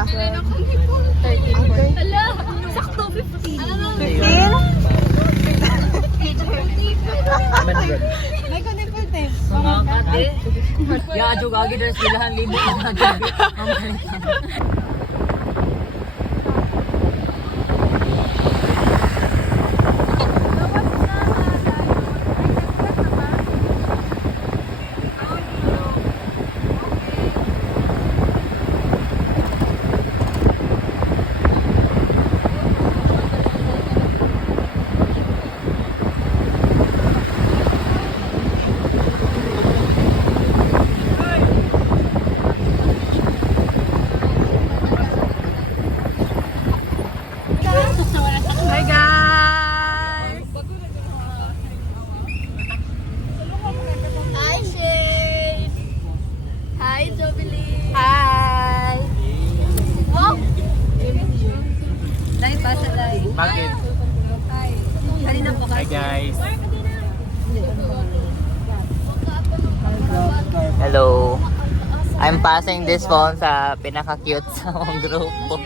ka? 13. Hala, sakto 15. 15? May kanipal tayo. Mga kate. Ya, jugagi dari 9,000. Hi guys! Hi, Shay! Hi, Jovelyn! Hi! Oh! Live ba sa live? Bakit? Hi. Kanina po Hi kasi. guys. Hello. I'm passing this phone sa pinaka-cute sa mong grupo.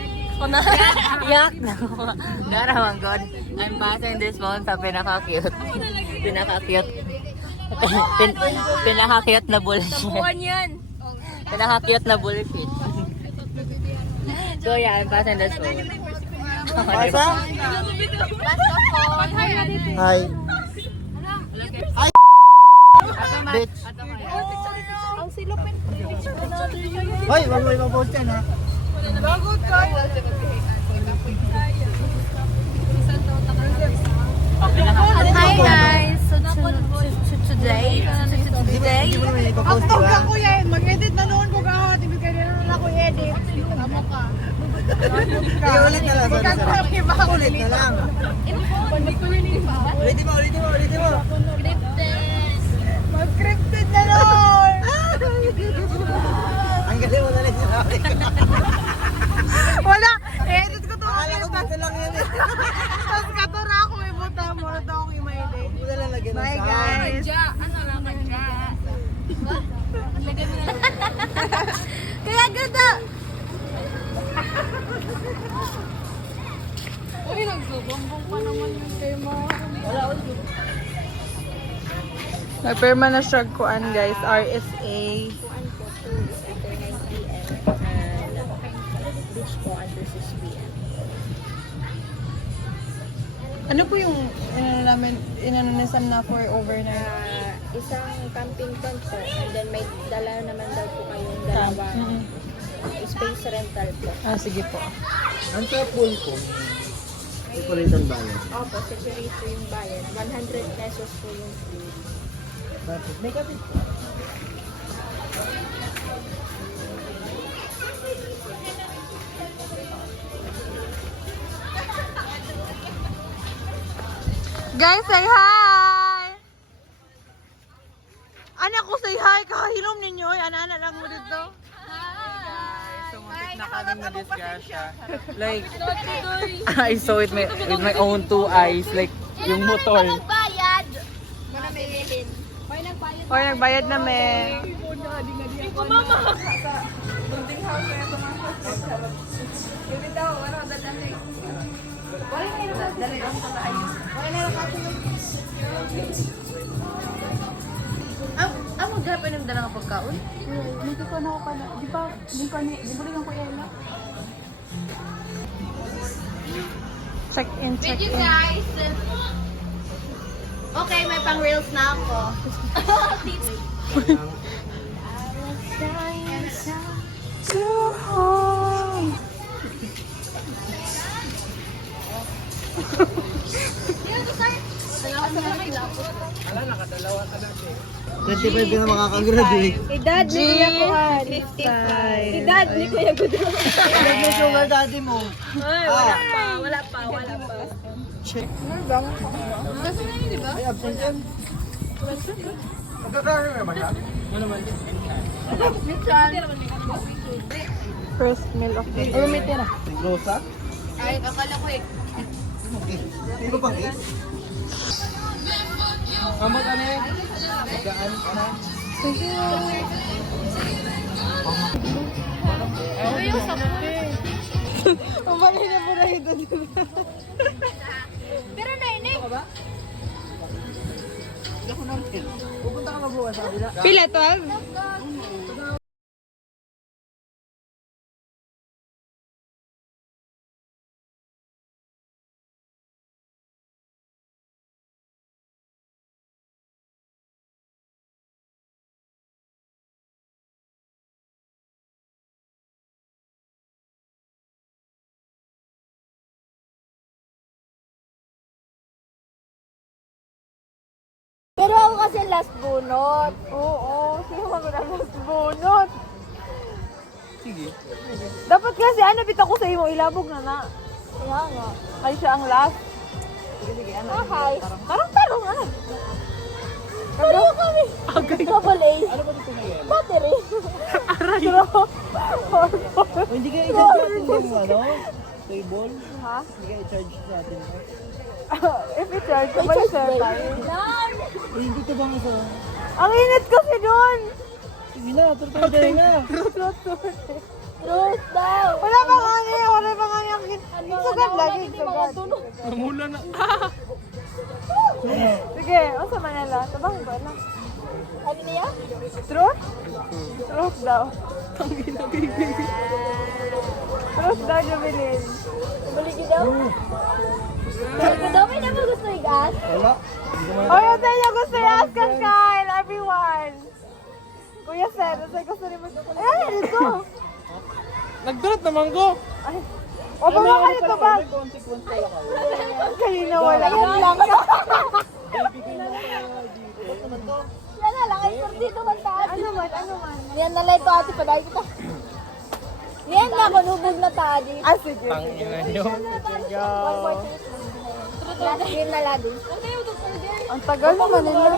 Yak na ko. Darawang God. I'm passing this phone sa pinaka-cute. Pinaka-cute. Pinaka-cute na bullshit. Buwan yan. Pinaka-cute na bullshit. So yeah, I'm passing this phone. Pasa? Hi. Hi. Bitch. Ang silupin. Hoy, wag mo ipapost yan ha. Bagod ka. Hi guys. So today, Hindi mo naman ipapost Ang ha. kuya, mag-edit na noon ko ka. Tibig ka rin na ako edit. Tama ka. Sige, ulit na lang. Sorry, sorry. Ulit na lang. Ulitin mo. Mag-scripted na noon. Ang galing mo na lang sinabi. Wala. Edit ko to. Akala ko dito lang yan eh. Tapos katura ako ibuta mo. Ito ako i-edit. Huwag mo na lang lagyan ng Bye sound. guys. ano lang ka? Kaya ganda. Uy, nagsubombong pa naman yung kayo mo. Nagpirma na siya kuan guys. RSA. Ano po yung inanonisan na for overnight? Isang camping tent po, and then may dala naman daw po kayong dalawang space rental po. Ah, sige po. Ang sa pool ko, ipalitan bayan. Opo, separate po yung bayad. 100 pesos po yung fee. Bakit? May kapit po. Guys, say hi! Anak ko say hi! Kahilom ninyo. Ana-ana lang mo dito. Sumuntik na kami na disgrasya. Like, I saw it with my own two eyes. Like, yung motor. Bayad. Hoy, nagbayad na me. Amo dyan pa nang dalang pagkaon? Dito ko na ako pala. Di ba? Di ko rin ang kuya na. Check in. Guys. Okay, may pang reels na ako. Ala, nakadalawa ka na. 25 ka na makakagraduate. Edad ni Kuya Kuhan. 55. Edad ni Kuya Kuhan. Ilan yung sugar daddy mo? Wala pa. Check. Kasi na yun, di ba? Ay, absent yan. Magkakaroon naman yan? First meal of the day. Or may tira. Rosa? Ay, akala ko eh. Hindi ko pang cake. Kamu ka na eh. Magaan ka na. Ay, yung sakit. Umalay na po na ito. Pero nene. Pila, 12? Pero ako kasi last bunot. Oo, sino ba last bunot? Sige. Dapat kasi, bitaw ko sa imo, ilabog na na. Kaya nga. Ay siya ang last. Hi. Tarong, Pareho kami. Kabalay. Ano ba dito ngayon? Battery. Hindi ka i-charge yung table? Ha? Hindi ka i-charge sa atin. If it's charge, sabay share tayo. Hindi ka bang isa? Ang init kasi doon! Sige na, tuloy na. Truth daw. Wala pa nga niya. Sugad lagi, sugad. Namula na. Sige, ang sa Manila. Tabang ba na? Ano niya? Truth? Truth daw. Truth daw, Jubilin. Balik daw. Balik daw. May naman gusto i-gas? Wala. Oy, yung sa inyo gusto i-ask ang Kyle, everyone. Kuya Sen, gusto rin mo. Ay, dito. Nagdurot naman ko. Ay, o ba ba kayo ito ba? Kanina wala. Yan lang. Yan na lang. Ay, dito man taas. Ano man? Yan na lang ito ate. Paday kita. Yan na. Kunubog na tadi. Ah, sige. Tangina nyo. One more minute. Last year na lagi. Ang tagal naman nila.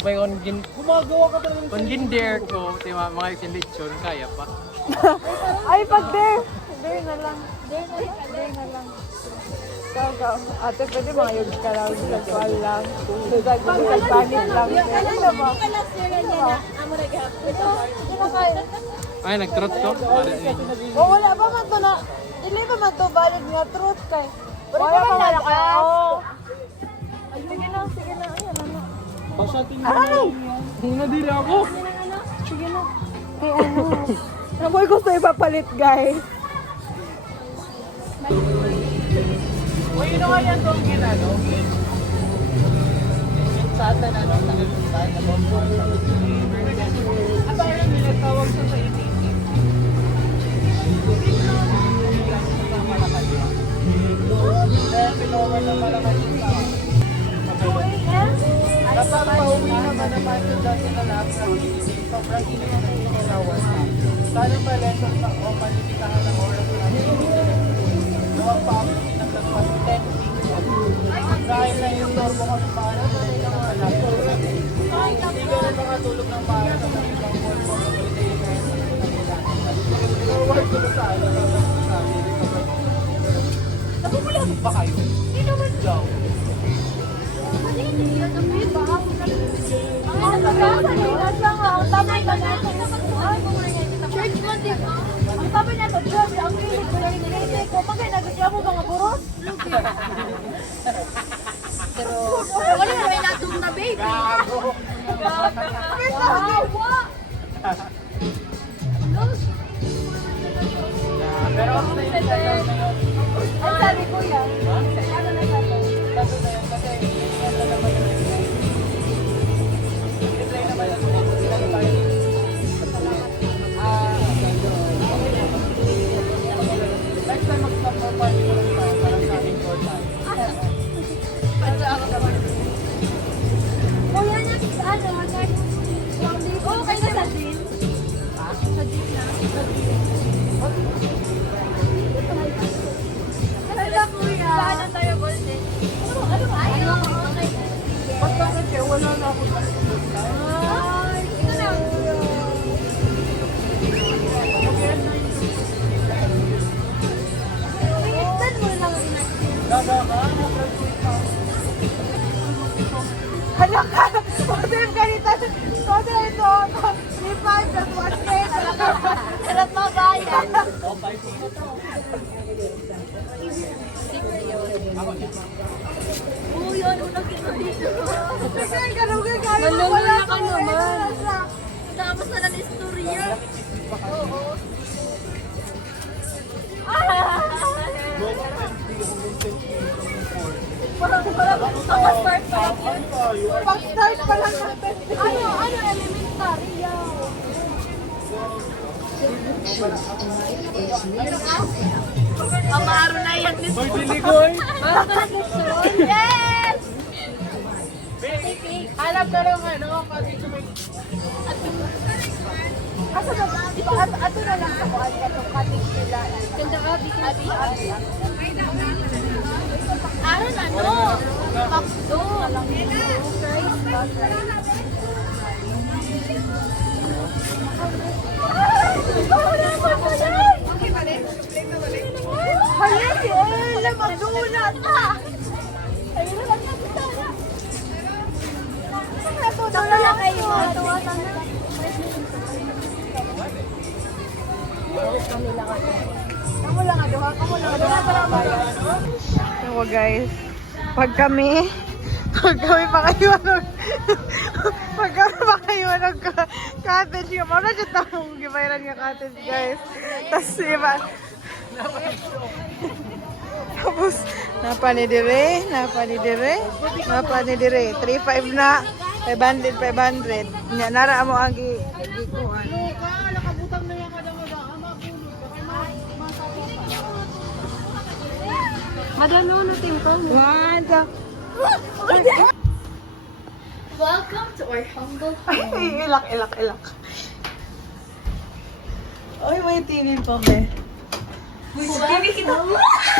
May gumagawa ka talaga. On dare ko, mga exhibition, kaya pa. Ay, pag there. There na lang. Go. Ate, pwede mga yung kalaw sa kwal lang. Pagpanit lang. Ano ba? Ay, nag-trot ko? O, wala pa man to na. Dili pa man to valid nga truth kay. Wala pa man ako. Sige na. Ayan, ano. Pasatin mo na yun. Huna din ako. Sige na. Ay, ano. Naboy gusto ipapalit, guys. Uy, yun nga yan to ang ginano. Sa atin, sa Aba, yan nila tawag sa ATC. Dahil pinoman ng malakas yung tao. Dapat pauwi naman naman daw sila lahat sa sobrang init na ininawan. Sana ba lesson pa o panitikahan ng oras natin? Gawang pa-update ng lagpas 10 feet. Dahil na yung torbo kami para sa ilang mga laptop. Hindi ka rin makatulog ng para sa ibang work for the day na so work ko sa ano sa amin. Napupulang ba kayo? Hindi naman daw. Church mo, di ba? Ang sabi niya sa church, ang pilit ko lang nilite ko. Pagka nagkakaya mo mga buros? Pero, wala na may natong na baby. Pero ako na yun, Ang sabi ko yan. Ano na sabi? kaso na yun kasi yan na naman yun. I-play naman yun. Ilan tayo. Next time mag-stop mo pa yung parang sa aking court tayo. Kuya niya, ano, oo, kayo na sa jean. Sa jean na. Sa jean. Hello, kuya. Malala ka naman. Tapos na ng istorya. Pag-start pa lang ng festival. Ano, elementary yaw. Amaro na yan. Hoy, diligoy! Yes! Hanap ka lang ano, kasi may... Asa na ba? Di ba? Ato na lang sa kuhan ka itong kating sila. Ganda ka, Abi. Aron ano? Pakdo. Hala si Ella, magdulat ha! Ayun na lang natin sana. Natutuwa lang kayo. Natutuwa sana. Kamu lang aduha. Ako guys, pag kami pakayuanog cottage nga mo na dyan tamong gibayran nga cottage guys. Tapos iba tapos napanidire 3-5 na 500 nya nara mo ang gikuan. Nakabutang na yan kada mo na. Madalo na team ko. Welcome to our humble Ay, ilak. Ay, may tingin pa be. Sige, kita.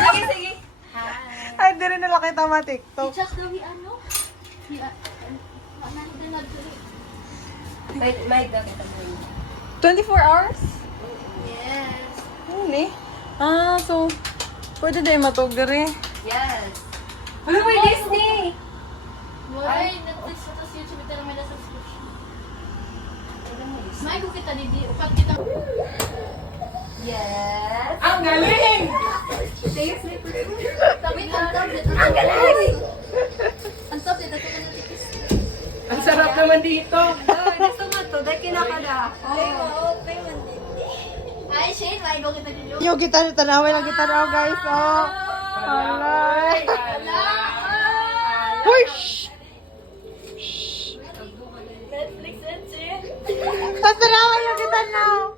Sige. Ay, di rin nila kita ma-tiktok. Just gawi ano? May gamit ang 24 hours? Yes. Hindi. So, pwede din matog diri. Yes. Ano may Disney? Why? Netflix sa tas YouTube pero may subscription. May ko kita di upat kita. Yes. Ang galing! Tapi ang galing. Ang top dito ka na tikis. Ang sarap naman dito. Gusto mo to, dahil kinakada. Ay, Shane, may ko kita dito. Yung gitar, tanawin ang gitar ako guys. Oh. Hala. Hoy! Netflix and chill. Tatanawan yung gitar na.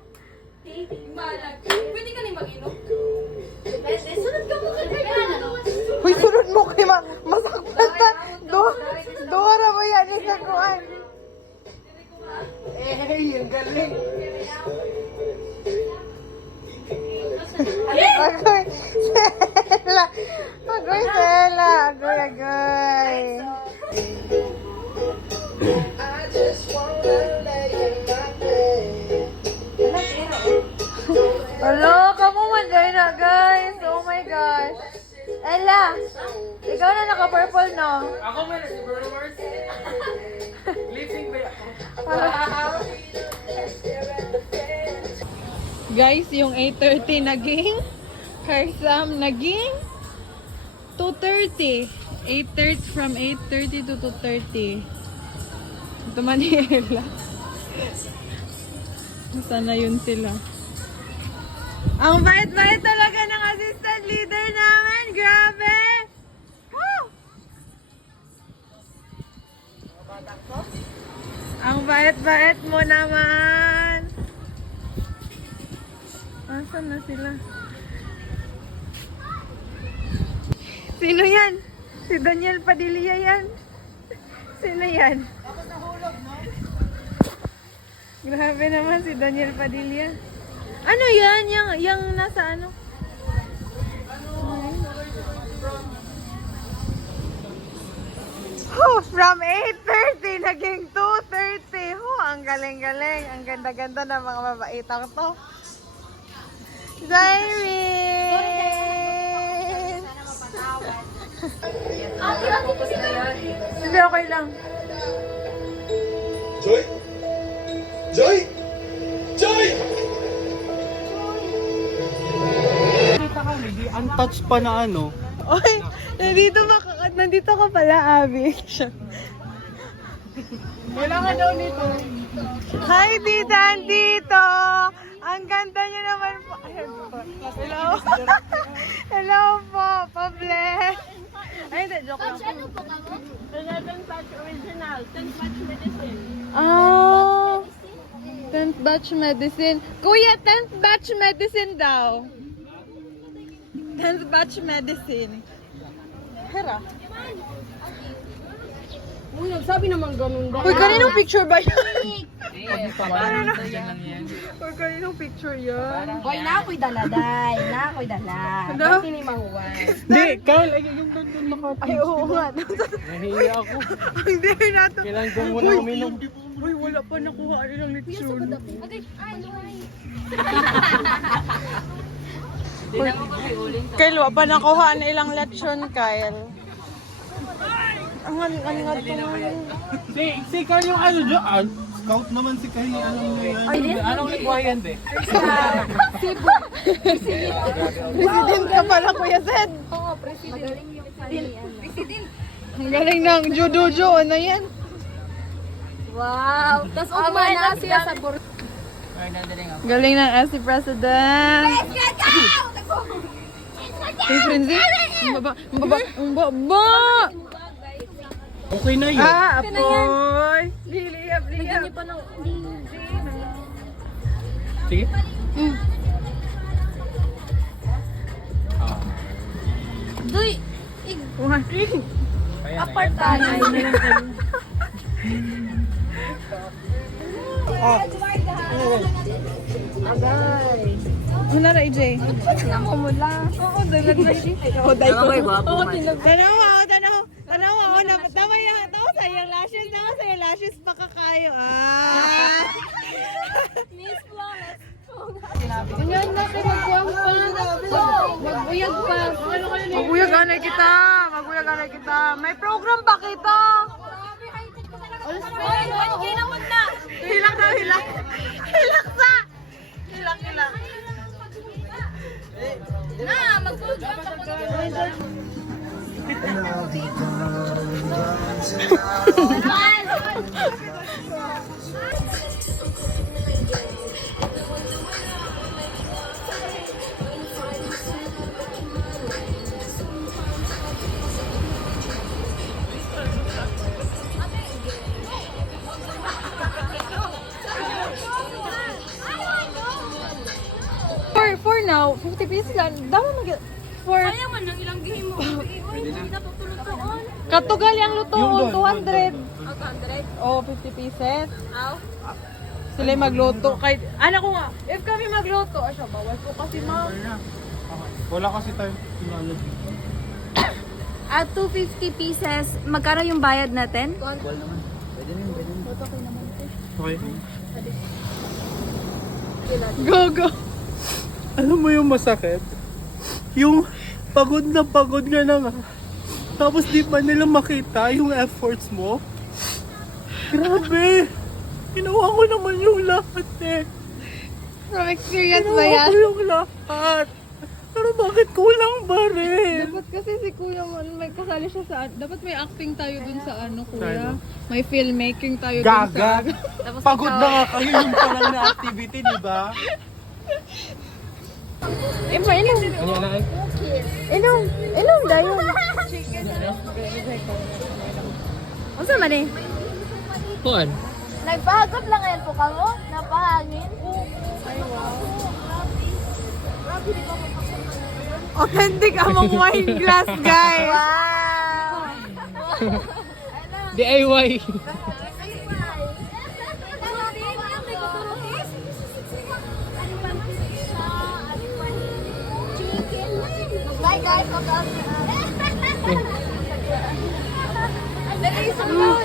Pwede ka rin mag-inom? Sunod ka mo ka Hoy, sunod mo kay masakpan ta. Dora mo yan yung sakuan. Yung galing. Agoy, Sela. Agoy. Hello, kamu man na guys. Oh my gosh. Ella, ikaw na naka-purple, no? Ako man, si Bruno Mars. Living ba ako? Guys, yung 8:30 naging Karsam naging 2:30. 8:30 from 8:30 to 2:30. Ito Manila. Sana yun sila. Ang bait-bait talaga ng assistant leader namin. Grabe! Woo! Ang bait-bait mo naman. Asan na sila? Sino yan? Si Daniel Padilla yan? Sino yan? Grabe naman si Daniel Padilla. Ano yan? Yung nasa ano? From 8:30 naging 2:30. Ang galing-galing. Ang ganda-ganda ng mga mabaitang to. Zyrene! Hindi, okay lang. Joy! Joy! Joy! untouched pa na ano. Oy, nandito ka pala, Abby. Kailangan daw nito. Hi, tita, andito! Ang ganda niyo naman po. Ayan po. Hello. Hello po, pa-bless. Ay, hindi, joke lang. Ano po ka mo? Oh, 10th batch medicine. Kuya, 10th batch medicine daw. 10th batch medicine. Hera. Uy, nagsabi naman ganun ba? Uy, kaninong picture ba yan? Yan. Uy, kaninong picture yan? Hoy, na ako'y daladay. Na ako'y dala. Ano? Ba't hindi mahuwan? Hindi, Carl, ay yung doon nakapin. Ay, oo nga. Nahiya ako. Hindi nato. Kailangan ko muna uminom. Uy, wala pa nakuha nilang lechon. Okay, ay, Kyle, wala pa nakuha na ilang lechon, Kyle. Ang nga Si Carl yung ano dyan. Scout naman si Carl yung alam mo yan. Anong ligwayan, be? President ka pala, Kuya Zed. oo, president. Ang galing ng judo, ano yan? Wow. Tapos umay na siya sa bur... Galing ng si President. Hey, Frenzy. Ang baba. Okay na yun. Apoy. Liliyap. Hindi pa ng... Sige. Duy! Apartado. Agay. Muna na, EJ. Ako mula. Oo, dalag na siya. Oo, dahil ko. Oo, Tanawa. Tama sa iyong lashes. Pakakayo. Miss Flores. Ganyan na kayo magkuwang pa. Magbuyag pa. Maguyag anay kita. May program ba kita? Hilak daw. Hilak sa. Hilak. Na, magkuwag pa. For now, 50 pesos lang. Dama mag... For... Kaya man nang ilang gihim mo. Hindi na tutulog ka on. Katugal yung lutoon, 200. 200. Oh, 50 pieces. Aw. Sila magluto. Kahit, ano ko nga, if kami magluto, asya, bawal po kasi ma'am. Wala kasi tayo. At 250 pieces, magkano yung bayad natin? Okay. Go. Alam mo yung masakit? Yung pagod na nga. Tapos di pa nila makita yung efforts mo. Grabe! Ginawa ko naman yung lahat eh. From experience ba Ginawa yan? ko yung lahat. Pero bakit kulang ba rin? Dapat kasi si Kuya, may kasali siya sa, dapat may acting tayo dun sa ano, Kuya. Ano? May filmmaking tayo dun sa... Gaga! Pagod na nga kayo yung parang na activity, di ba? Inom. Ano na eh? Inom dayon. Ano sa mani? Kuan? Nagpahagod lang ngayon po kamo? Napahangin? Authentic among wine glass, guys. DIY! Bye guys, welcome.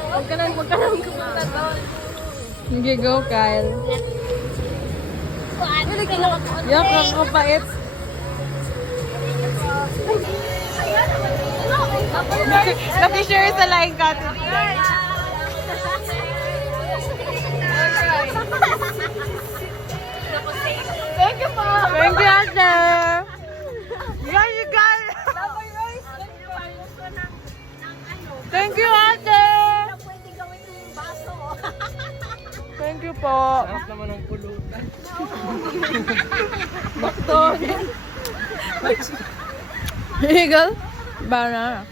Huwag ka nang kumunta doon. Sige, go, Kyle. Yak, ang kapait. Nakishare sa line ka. Thank you po. Thank you, Ate. Guys, Thank you, ate! Thank you po. Sarap naman ang pulutan. Eagle? Banana.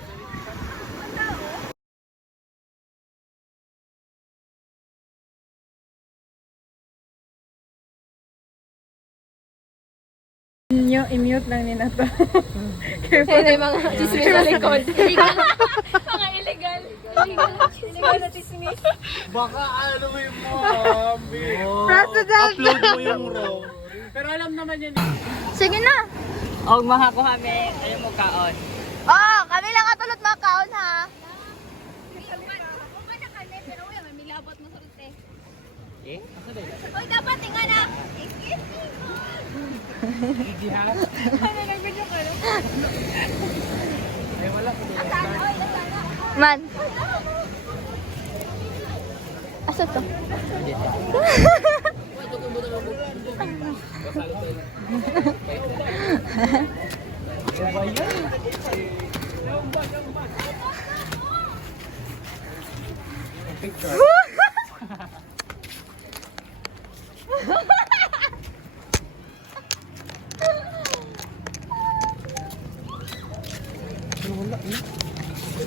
I-mute lang nila to. Careful. May mga chismis sa likod. Mga illegal. Illegal na chismis. Baka ano mo yung mommy. President! Upload mo yung raw. Pero alam naman yan. Sige na! Og mahako kami, kayo mo kaon. Oh, kami lang katulad mga kaon ha. Eh? Uy, dapat tingnan na. Gigi ha? Ay wala. Man. Asa to?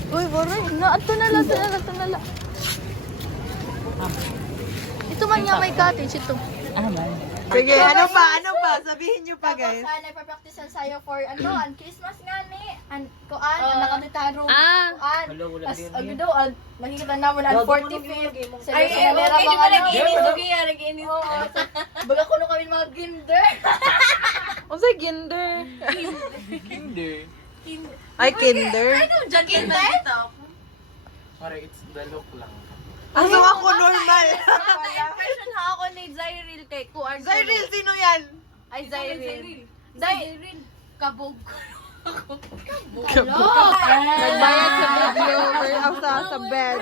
Uy, boray. Ito na lang. Ito man nga may cottage, ito. Ah, man. Sige, ano pa? Sabihin nyo pa, guys. Tapos nagpa-practice sayo for ang Christmas nga ni. Kuan, ang nakatitaro. Ah. Kuan. Tapos, nakikita naman ang 45th. Ay, okay, di ba nag-iinis? Okay, nag-iinis. Baga kuno kami mga ginder. Unsay kinder? Hindi. Ay, kinder? Diyan ka ba dito? Sorry, it's the look lang. Aso ako normal. Impression ha ako ni Zyril kay Kuar. Zyril, sino yan? Ay, Zyril. Zyril. Kabog. Nagbayad sa video, sa bed.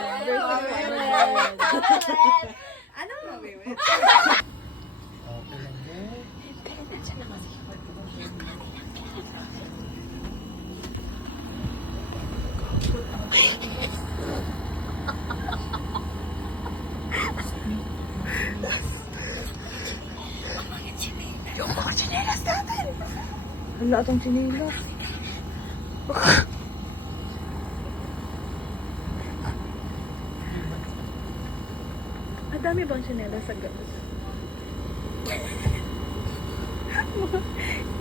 Wala itong sinilas. Ang dami bang sinilas sa gas?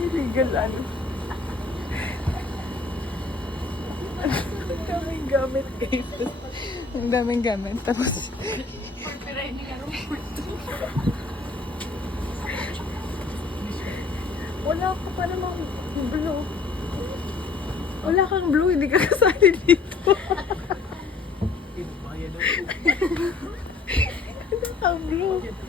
Illegal ano? Ang daming gamit guys. Ang daming gamit. Tapos wala ka pa namang blue. Wala kang blue, hindi ka kasali dito. Wala kang blue. Ito.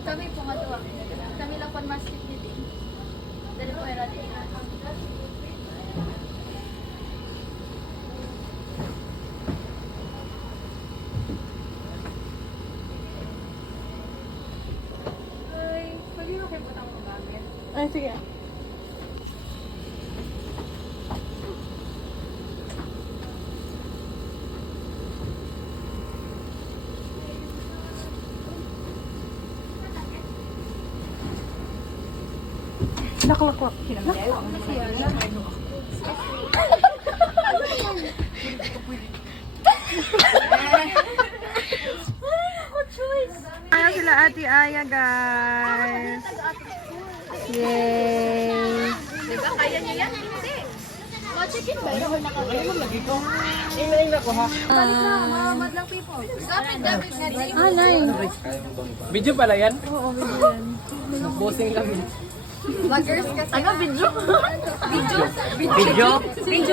Kami po madua. Kami lang pan masjid din. Dali po era din. Ay, sige. Naklaklak. Ayaw sila Ate Aya, guys. Yay! Diba kaya niyo yan? Hindi. Naka-check-in ba yun? Or Ano mo lagi ko? Email na ko ha. Madlang people. Video pala yan? Oo, video yan. Bossing kami. Vloggers kasi. Ano, video? Video? Feeling ko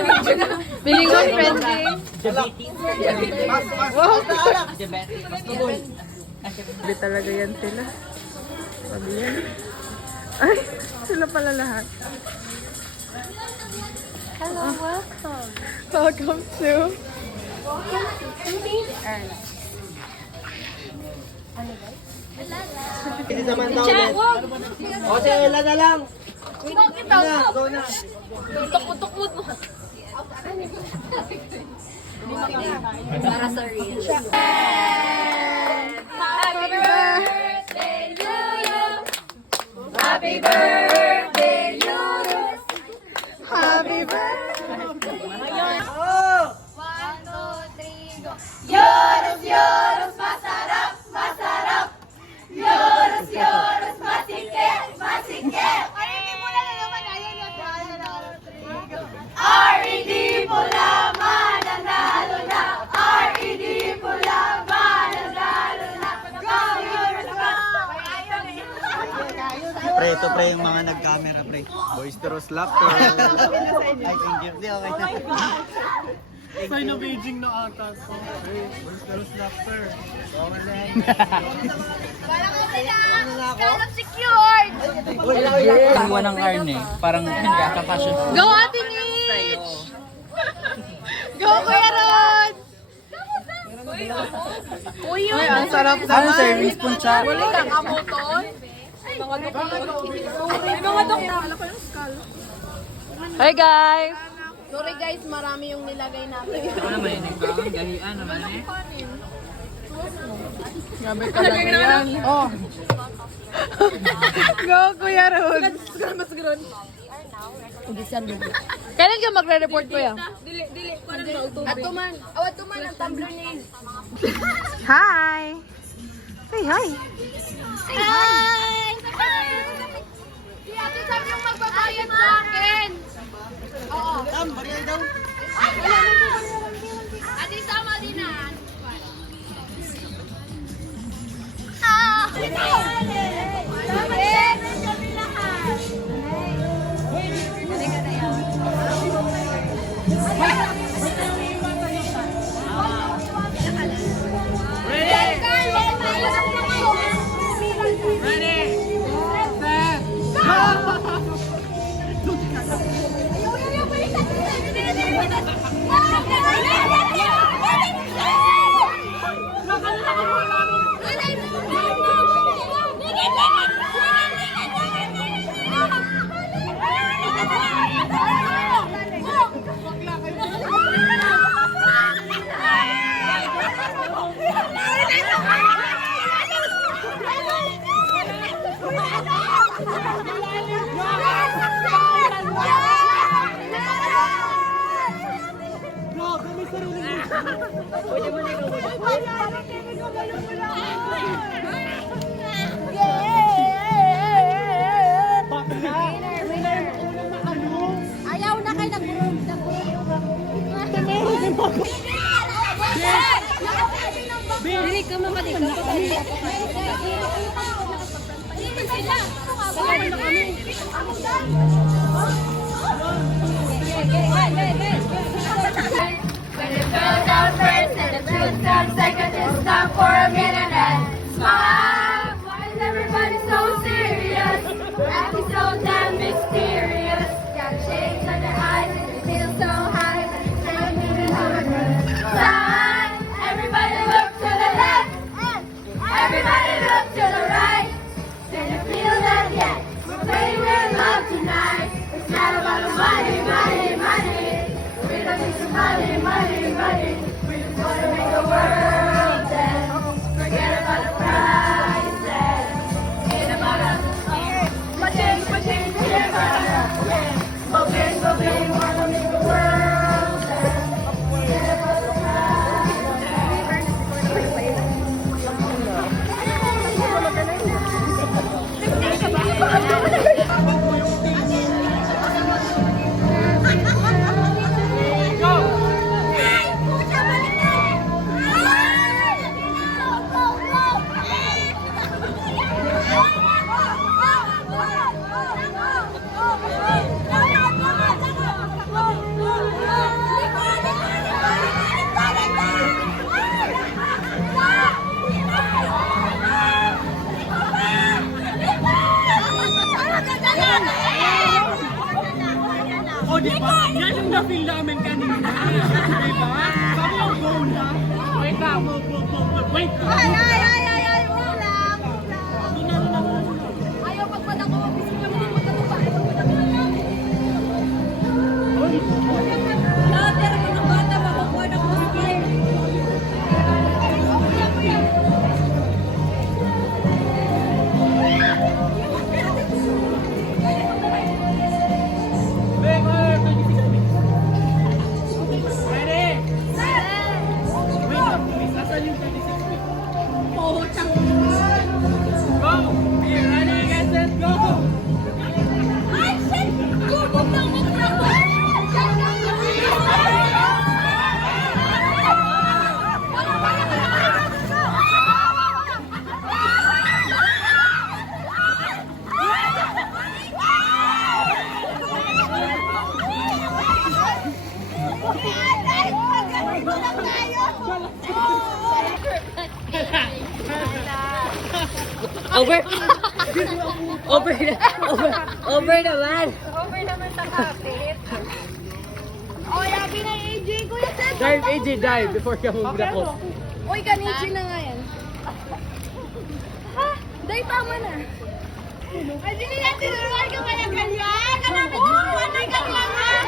friendly. Hindi talaga yan sila. Sabi yan. Ay, sila pala lahat. Hello, welcome. Welcome to... O, si Ella na lang. Go na. Tukmut mo. Para sa real. Happy birthday to you. Happy birthday to you. Happy birthday! 1, 2, 3, go. Yoros, yoros, masarap, masarap. Yoros, yoros, masikip, masikip. R.E.D. pula, mananalo na. R.E.D. pula, mananalo na. Go, yoros, go. Pre, ito pre yung mga nag-camera pre. Boisterous laughter. I can give the okay na. Sign na Beijing na ata. Boisterous laughter. Secured. Iwan ng karne. Parang kakasyon. Go, Ate Mitch! Go, Kuya Rod! Uy, ang sarap naman. Ano service po siya? Wala kang amuton. Hi guys! Sorry guys, marami yung nilagay natin. Ano naman yun? Gahian naman eh. Grabe talaga yan. Oh. Go, Kuya Rod! Kailan ka magre-report, Kuya? Atuman ang tumbler name. Hi! Say hi! Say hi! Si Ate Sam yung magbabayad sa akin. Oo. Tam, bariyay daw. Ate Sam, adi na. Ayaw na kayo nag-group. Dili ka mamaligaw. When the girl down first and the truth comes second, just stop for a minute and smile. Why is everybody so serious? Acting so damn mysterious. Got shades under eyes and you feel so high, but you can't even hold your side. Everybody look to the left. Everybody look to the right. Can you feel that yet? We're playing with love tonight. It's not about the money, money, money. We're Wait! Ay, wag lang. Ayaw pagpatak ko, busy kami din magkatupa. Later, mga bata, makakuha ng muslim. Wait, 26 weeks. Ready? Wait lang, please. Asan yung 26 weeks? Go! Here, ready, get set, go! Ay, shit! Gumog na Over! Over naman! Over naman sa kapit. Oh, yabi na AJ. Kuya Seth. Dive, AJ, dive before ka move na ko. Uy, kaniji na nga yan. Ha? Day, tama na. Ay, hindi natin naman ka kaya ganyan. Kanapit mo ko na ganyan.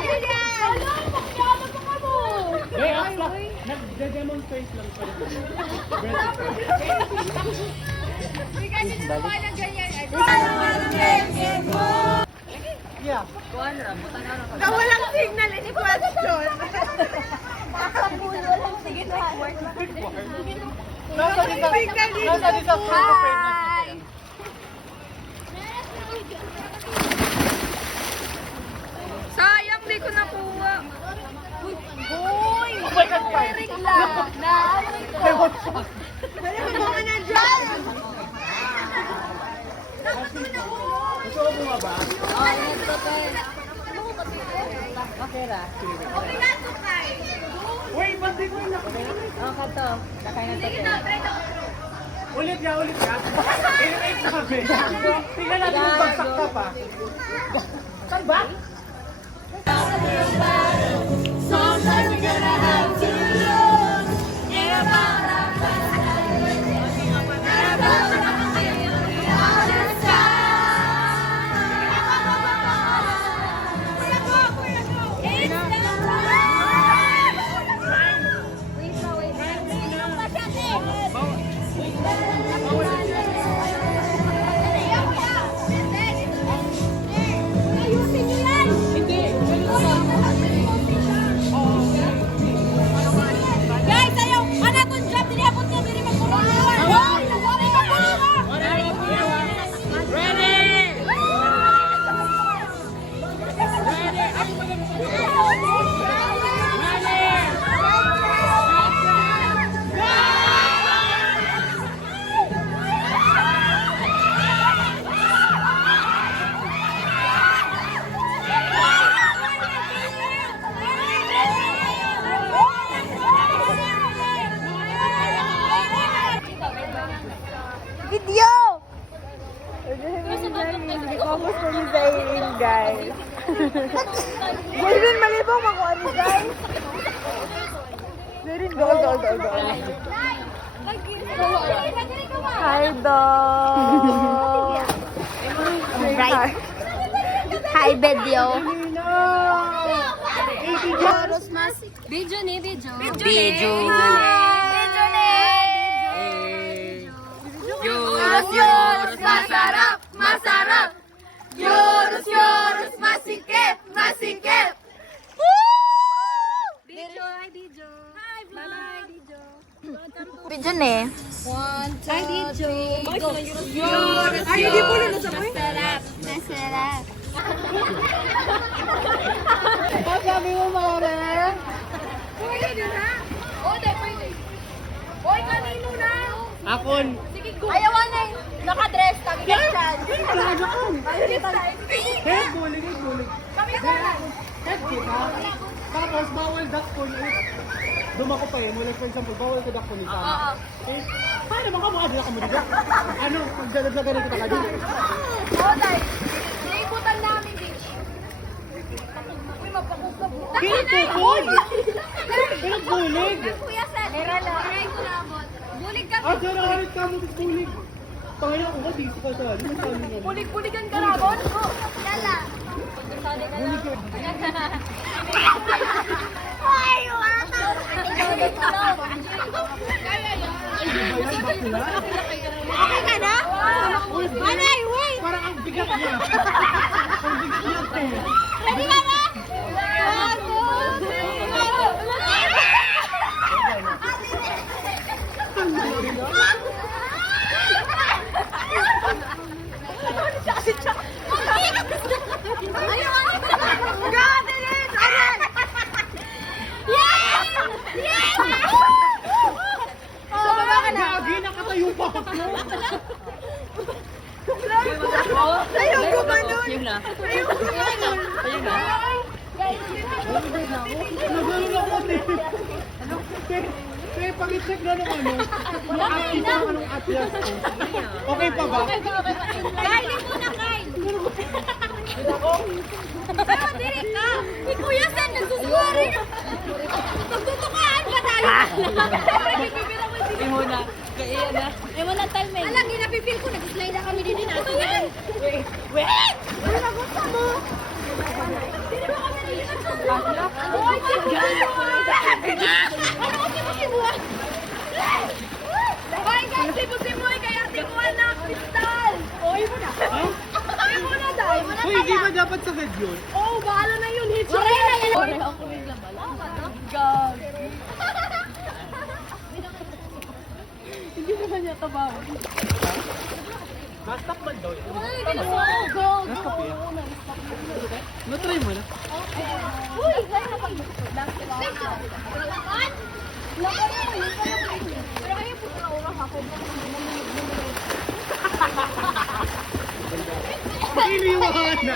Ganyan. Wala, makyama pa ka mo. Hey, Asla, nag-demonstrate lang pa rin. Uy, kasi naman ng ganyan. Yeah. Na walang signal any question. Walang sige na. Nasa dito sa pregnancy. Sayang, di ko nakuha. Uy! Oh my God, fire. Regla. Na ano ito? Dali mo mga nandiyan. Gusto ko bumaba? Okay ra. Okay na ito, Kai. Wait, ba't di ko na? Okay to. Sakay na to. Sige na, try na. Ulit ya. In-8 sabi. Tingnan natin kung bagsak ka pa. Saan ba? Sometimes we're gonna have to lose. Yeah, guys, ayaw! Ano itong job? Tinipot niya, hindi magpapagawa. Video! Focus ko ni Zayn, guys. Zayn, malibong makuha ni guys. Zayn, go. Hi, dog. Right. Hi, video. Video ni, video. Video. Yoros, masarap. Yoros, masikip. Video, hi, video. Hi, vlog. Video ne. 1, 2, 3, go. Yoros, masarap. Sabi mo, Mara. Oy, kanino na? Akon. Sige, go. Ayawan na yung nakadress. Kami ka dyan. Head gulig. Kami ka dyan. Head kita. Tapos, bawal dakpon. Dumako pa yun. Wala, for example, bawal ka dakpon isa. Eh, paano naman ka makadala ka mo dito? Ano, magdalaglagan na kita ka dito. Oo, dahil. Naibutan namin din. Uy, mapakukabutan. Pinagkukul! Pinagkulig! Kuya Seth. Try ko na abot. Bulig ka. Ah, dyan nakalit ka mo pulig. Panginoon ko kasi ka sa Pulig-puligan ka rabon? Lala. Ay, wala tao. Okay ka na? Anay, wait! Parang ang bigat niya. Ang bigat niya to. Ready ka na? 1, 2, 3! Gagi, nakatayo pa ako. Ayaw gumanon! Yun na. Ayaw gumanon! Ayun na. Nagano ako eh. Kaya pag-check na nung ano. Naka-active pa ako nung atlas ko. Okay pa ba? Kyle, ito na, Kyle! Pero diri ka! Si Kuya Sen, nagsusuwari! Nagtutukaan pa tayo! Yung muna. Kaya na. Eh, wala talmay. Alam, ginapipil ko, nag-slide na kami din natin. Yan! Wait! Ano na gusto mo? Dili ba kami nalipat sa buwan? Ay, ano kasi mo si buwan? Ay, guys, si buwan kaya tikuan na kristal! Oy mo na! Oy mo na, dahil! Uy, hindi ba dapat sa head yun? Oh, bahala na yun! Hit siya! Oray na ako rin lang bala. God! Hindi naman niya tabaw. Basta man daw yun. Go! Na-try mo na? Uy! Kaya na pag lakan? Lakan mo yun. Pero kaya po sa oras ako. Iniwanan na.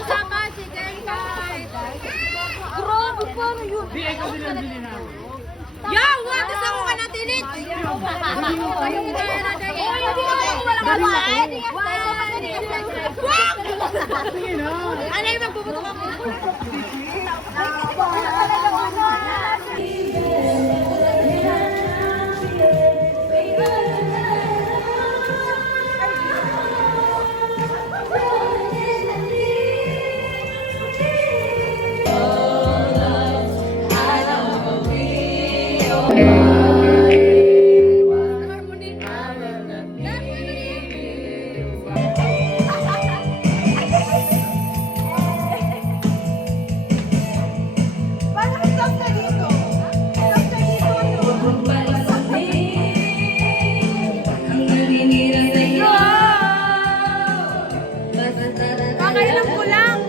Usama! Chicken fight! Grabe, paano yun? Di, ikaw din ang bilhin namin. Yaw! Wagas ako ka na tinit! Sige na. Ano yung magbubuto ka mo? Kakailan ko lang!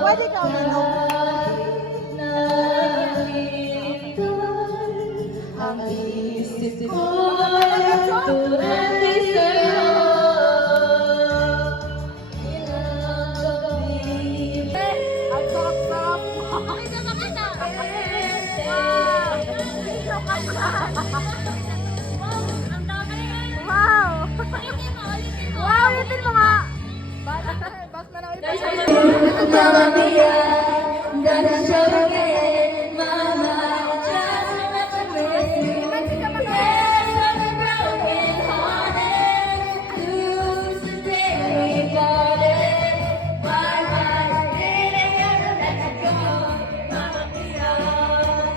Pwede ka uminom. Wow! Wow, ulitin mo nga! Bas na na ulit. Mamma mia, gonna show again, mama, just let me breathe. Yes, I'm a broken hearted, lose the day we parted. My heart didn't ever let you go, mamma mia.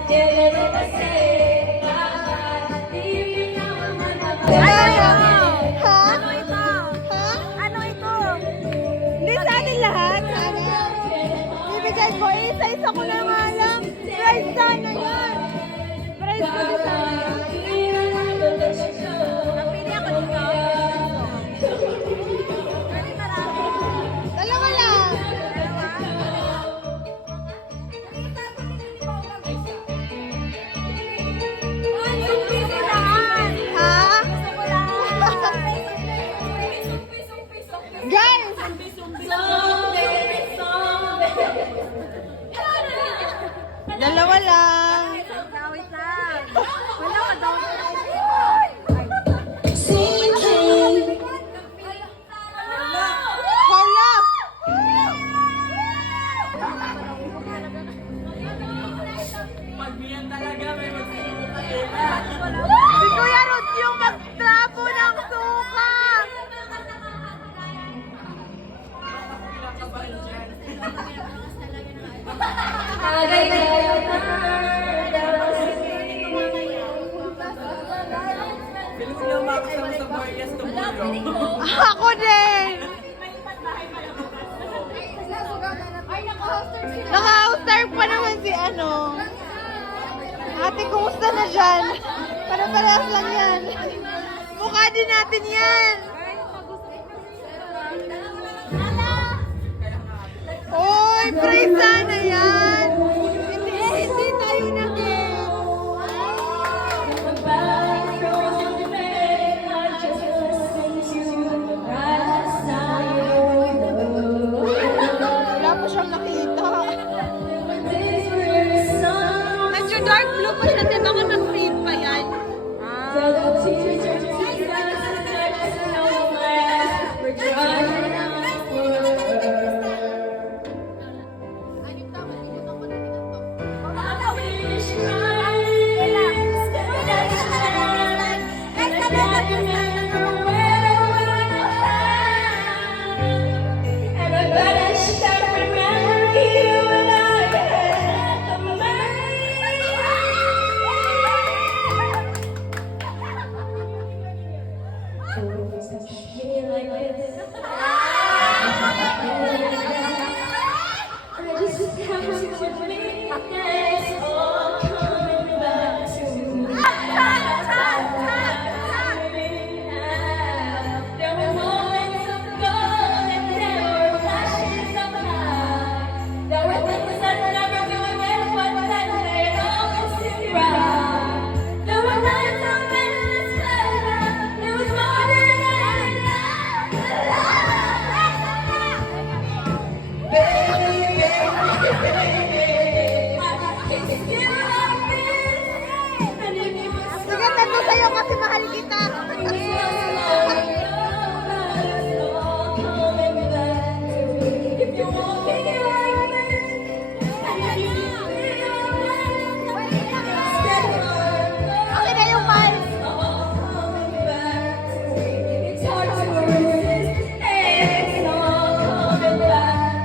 Didn't ever say bye-bye, leave me now, mamma mia. Ano ito? Ha? Ano ito? Hindi sa atin lahat. Bibigyan ko, isa-isa ko na nga lang. Prize sana yan. Prize ko din sana yan. Napili ako dito. Si Kuya Rod yung magtrapo ng suka. Ako din. Naka-outstar pa naman si ano. Ate, kumusta na dyan? Para-parehas lang yan. Mukha din natin yan. Oy, praise sana yan. Hindi tayo nag-game. Wala pa siyang nakita. Medyo dark blue pa siya, di ba? Kung nag-fade pa yan. Sige, tato sa'yo kasi mahal kita. Okay na yung mahal.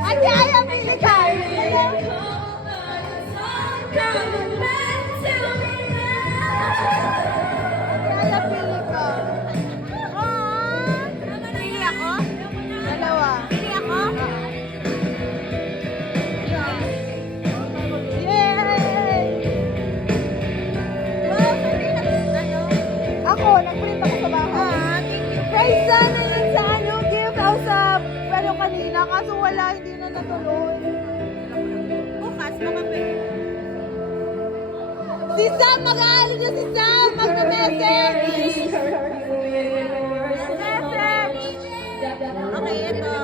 Ate, ayaw, pili ka. Ayaw, pili ka. Pili ako? Dalawa. Pili ako? Yay! Ako, nag-print ako sa bahay. Price sana yun sa ano, gift out sa pero kanina, kaso wala, hindi na natuloy. Bukas, makapit. Si Sam, mag-aalis na si Sam! Mag-message! Okay, ito.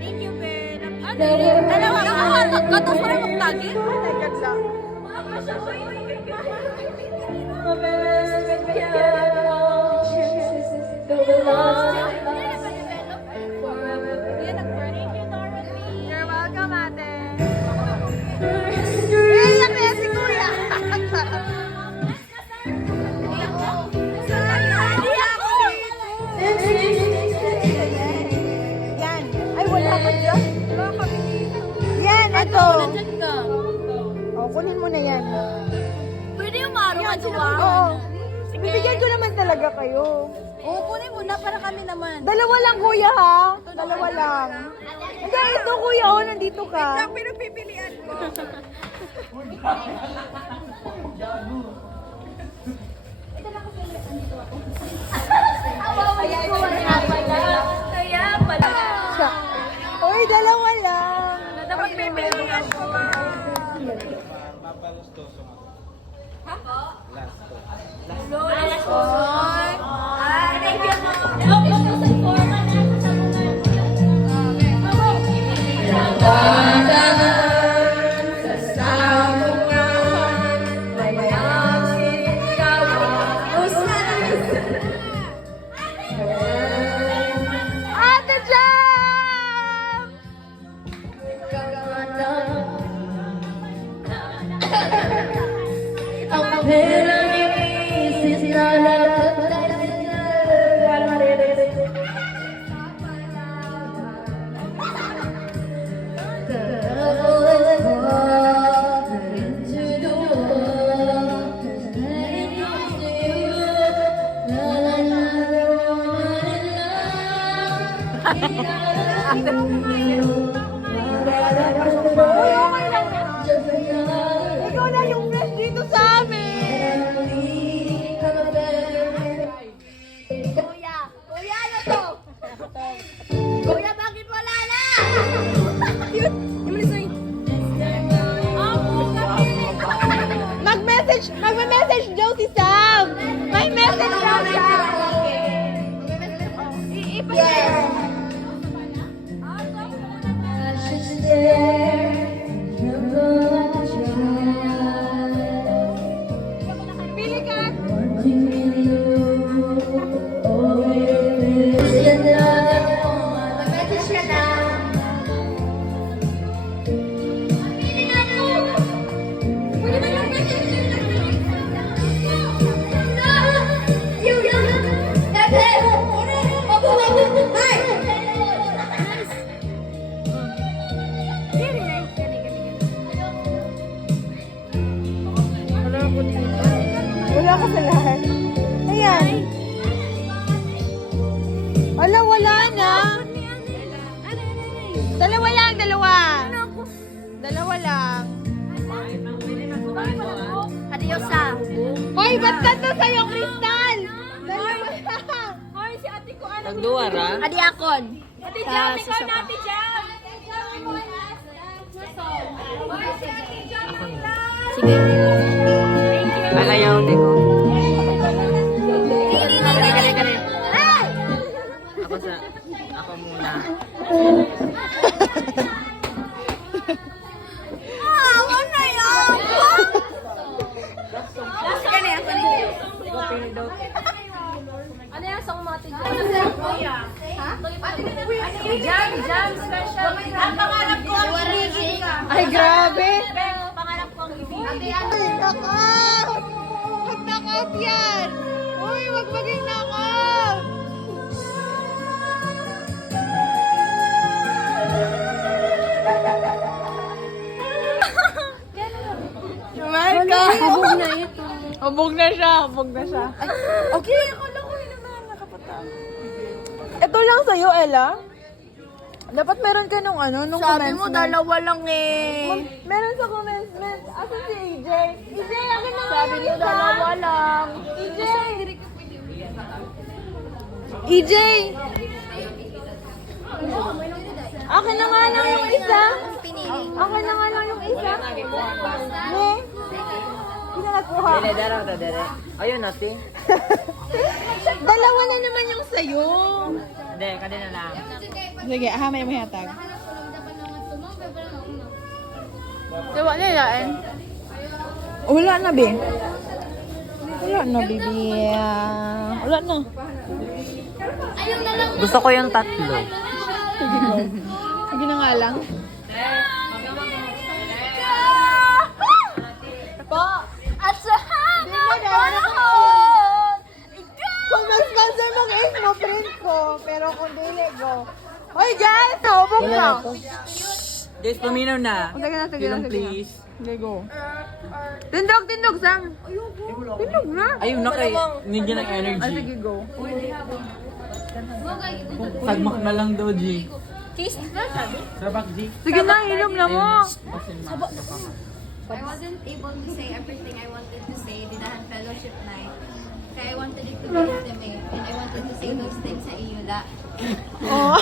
Thank you, Ben. Dalawa ka. Gatos pa rin mag-lagi? Oh my God, lang. You're welcome, ate. Eh, yan na si Kuya. Yan. Ay, wala ka dyan. Yan, ito. Oh, kunin mo na yan. Pwede yung maro ka Oo. Bibigyan ko naman talaga kayo. Oo, kunin mo na para kami naman. Dalawa lang, kuya, ha? Dalawa lang. Hindi, ito, kuya, oh, nandito ka. Ito ang pinagpipilian ko. Kaya pala. Uy, dalawa lang. Dapat pipilian ko, ma. Thank you. Ate Jam! Ang pera ni Ikaw na yung best dito sa amin. Kuya! Kuya, ano to? Kuya, bakit wala na? Yun! Yung lisoy. Magme-message daw si Sam. May message daw siya. Yes! Pili ka. Mag-message ka na. Pili nga na. Pwede ba yung message? Wala ka sa lahat. Ayan. Wala, wala na. Dalawa lang, dalawa. Dalawa lang. Adiosa. Hoy, ba't nandun sa'yo, Crystal? Dalawa lang. Nagduwara? Adiakon. Ate Jam, ikaw na Ate Jam. Sige. Ay, ayaw, hindi ko. Ako muna. Ano yan? Ano yan sa kumati dyan? Ha? Jam special. Ang pangarap ko ang ibigin. Ay, grabe. Pangarap ko ang ibigin. Ay, knockout! Mag-knockout yan! Uy, wag maging knockout! Marka! Hubog na ito. Hubog na siya, hubog na siya. Okay, ako lang ko yun naman nakapatang. Ito lang sa'yo, Ella. Dapat meron ka nung ano, nung Sabi mo, commencement. dalawa lang eh. Meron sa commencement. Asa si EJ? EJ, akin na nga Sabi yung mo, isa. dalawa lang. EJ! EJ! Akin na nga lang yung isa. Pinili. Akin na nga lang yung isa. Ne? Hindi na nakuha. Dere, dara ta, dere. Ayun, natin. Dalawa na naman yung sayo. Hindi, kanina lang. Sige, may hatag. Diba nilain? Wala na, be. Wala na, baby. Wala na. Gusto ko yung tatlo. Sige ko. Sige na nga lang. Po! At sa habang panahon, kung na-sponsor mo guys mo, friend ko. Pero kung dili go. Hoy guys, naubog na. Guys, paminaw na. Sige na, sige na, Film, sige na. please. Sige, go. Tindog, tindog, Sam. Tindog na. Ayun na kay, need niya ng energy. Sige, go. Sagmak na lang daw, G. kiss na sabi. Sabak, G. Sige na, hilom na mo. I wasn't able to say everything I wanted to say dinahan fellowship night. Kaya I wanted it to be intimate and I wanted to say those things sa iyo la. Oh.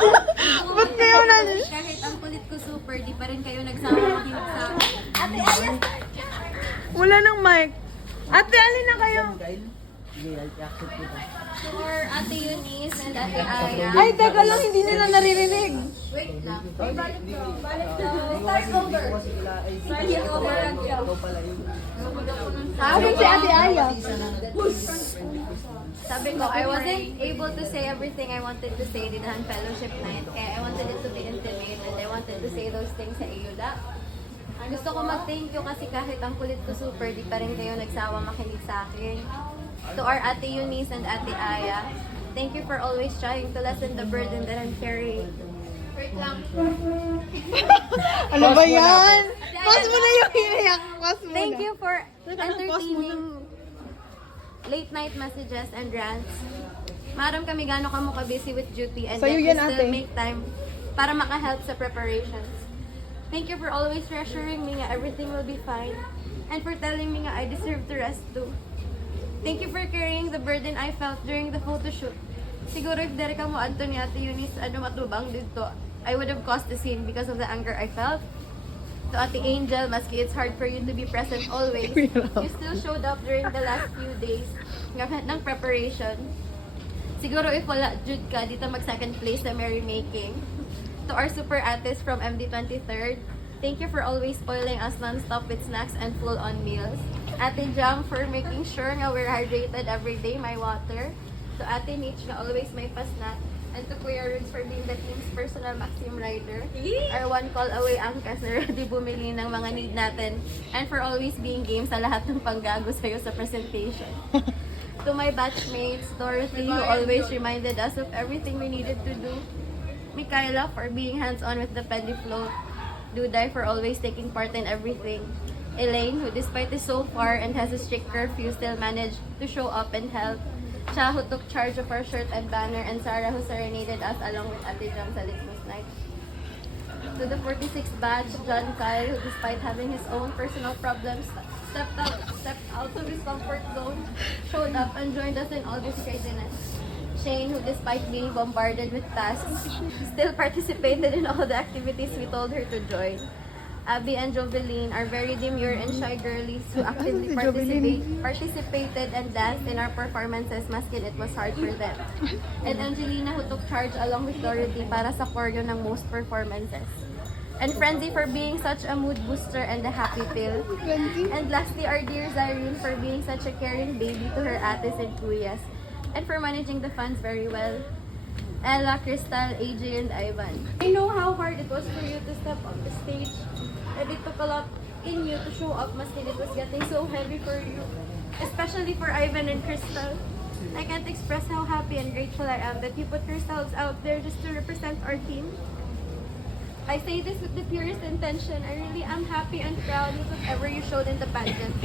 Ba't kayo na? Kahit ang kulit ko super, di pa rin kayo nagsama makinig sa Ate Ayas. Wala nang mic. Ate, alin na kayo? or Ate Eunice and Ate Aya. Ay, teka lang, hindi nila naririnig. Wait lang. Akin si Ate Aya. Sabi ko, I wasn't able to say everything I wanted to say dinahan fellowship night. Kaya I wanted it to be intimate and I wanted to say those things sa iyo la. Gusto ko mag-thank you kasi kahit ang kulit ko super, di pa rin kayo nagsawa makinig sa akin. To our Ate Eunice and Ate Aya, thank you for always trying to lessen the burden that I'm carrying. Wait lang. Ano ba yan? Pause mo na yung hiniyak. Pause mo Thank na. you for Teka lang, pause mo na. entertaining late night messages and rants. Maram kami gano'n kamo ka-busy with duty and Sa'yo yet yan, we still ate. make time para makahelp sa preparations. Thank you for always reassuring me nga everything will be fine and for telling me nga I deserve to rest too. Thank you for carrying the burden I felt during the photo shoot. Siguro if dere ka mo adto ni Ate Eunice matubang dito, I would have caused the scene because of the anger I felt. To Ate Angel, maski it's hard for you to be present always, you still showed up during the last few days ng preparation. Siguro if wala jud ka, dito mag second place sa merrymaking. To our super ates from MD 23rd, thank you for always spoiling us non-stop with snacks and full-on meals. Ate Jam for making sure nga we're hydrated every day, my water. To Ate Nitch nga always may pa-snack. And to Kuya Rudes for being the team's personal Maxim rider. Our one call away angkas na ready bumili ng mga need natin. And for always being game sa lahat ng panggago sa'yo sa presentation. To my batchmates, Dorothy, who always reminded us of everything we needed to do. Mikaela for being hands-on with the pendy float. Duday for always taking part in everything. Elaine, who despite is so far and has a strict curfew, still managed to show up and help. Cha, who took charge of our shirt and banner, and Sarah, who serenaded us along with Ate Jam sa Litmus Night. To the 46th batch, John Kyle, who despite having his own personal problems, stepped out of his comfort zone, showed up and joined us in all this craziness. Shane, who despite being bombarded with tasks, still participated in all the activities we told her to join. Abby and Joveline are very demure and shy girlies who actively participated and danced in our performances maskin it was hard for them. And Angelina, who took charge along with Dorothy para sa choreo ng most performances. And Frenzy for being such a mood booster and a happy pill. And lastly, our dear Zyrene for being such a caring baby to her ates and kuyas. And for managing the funds very well. Ella, Crystal, AJ, and Ivan. I know how hard it was for you to step on the stage. And it took a lot in you to show up maskin it was getting so heavy for you. Especially for Ivan and Crystal. I can't express how happy and grateful I am that you put yourselves out there just to represent our team. I say this with the purest intention. I really am happy and proud with whatever you showed in the pageant.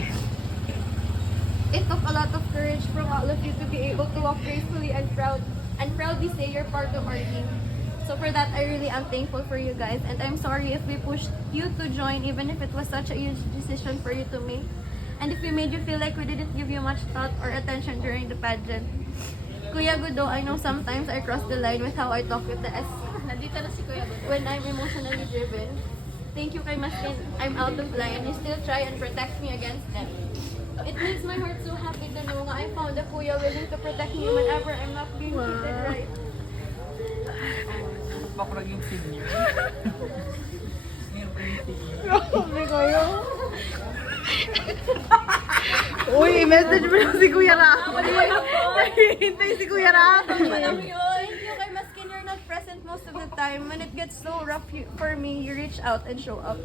It took a lot of courage from all of you to be able to walk gracefully and proudly say you're part of our team. So for that, I really am thankful for you guys, and I'm sorry if we pushed you to join even if it was such a huge decision for you to make. And if we made you feel like we didn't give you much thought or attention during the pageant. Kuya Gudo, I know sometimes I cross the line with how I talk with the S. Nandito na si Kuya Gudo. When I'm emotionally driven. Thank you kay Maskin. I'm out of line. You still try and protect me against them. It makes my heart so happy to know nga I found a kuya willing to protect me whenever I'm not being treated right. Bakurag yung senior. Grabe kayo. Uy, i-message mo lang si Kuya Rafa. Hintay si Kuya Rafa. Thank you kay Maskin. You're not present most of the time. When it gets so rough for me, you reach out and show up.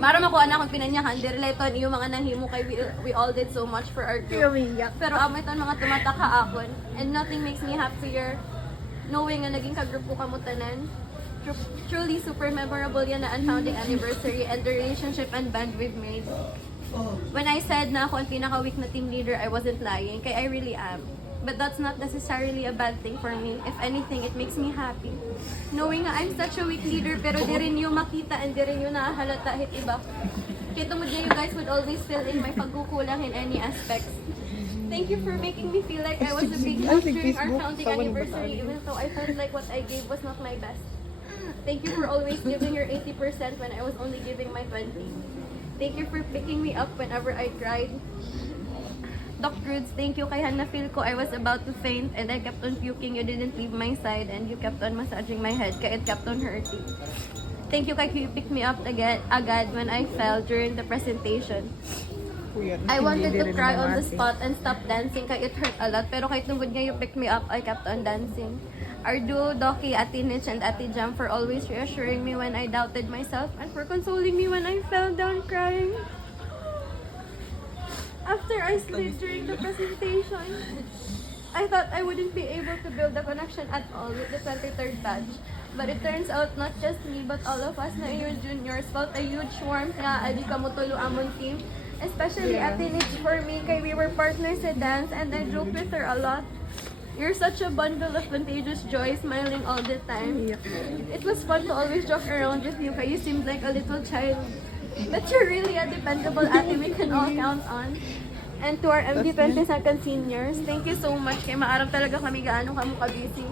Maram ako anak kung pinanyahan, direleton yung mga nahimo kay we all did so much for our group. Pero amoy ton mga tumataka akon, and nothing makes me happier knowing nga naging kagrupo kamo tanan. Truly super memorable yan na unfounding anniversary and the relationship and band we've made. When I said na ako ang pinaka-weak na team leader, I wasn't lying, kay I really am. But that's not necessarily a bad thing for me. If anything, it makes me happy. Knowing nga I'm such a weak leader, pero di rin yung makita and di rin yung nakahalata hit iba. Kaya tumod niya, you guys would always fill in my pagkukulang in any aspects. Thank you for making me feel like I was a big help during our founding anniversary, even though I felt like what I gave was not my best. Thank you for always giving your 80% when I was only giving my 20. Thank you for picking me up whenever I cried. Doc Rudes, thank you kay na feel ko I was about to faint and I kept on puking. You didn't leave my side and you kept on massaging my head kaya it kept on hurting. Thank you kay you picked me up agad when I fell during the presentation. I wanted to cry on the spot and stop dancing kaya it hurt a lot pero kahit tungkol niya you picked me up, I kept on dancing. Our duo, Doki, Ate Nitch, and Ate Jam for always reassuring me when I doubted myself and for consoling me when I fell down crying. After I slid during the presentation, I thought I wouldn't be able to build a connection at all with the 23rd batch. But it turns out not just me but all of us na yung juniors felt a huge warmth nga adi ka mo tulo amon team Especially at Teenage for me, kay we were partners sa dance and I joke with her a lot. You're such a bundle of contagious joy, smiling all the time. It was fun to always joke around with you, kay you seemed like a little child. But you're really a dependable ate we can all count on. And to our MD 22nd seniors, thank you so much. Kay maaraw talaga kami gaano kamo ka-busy.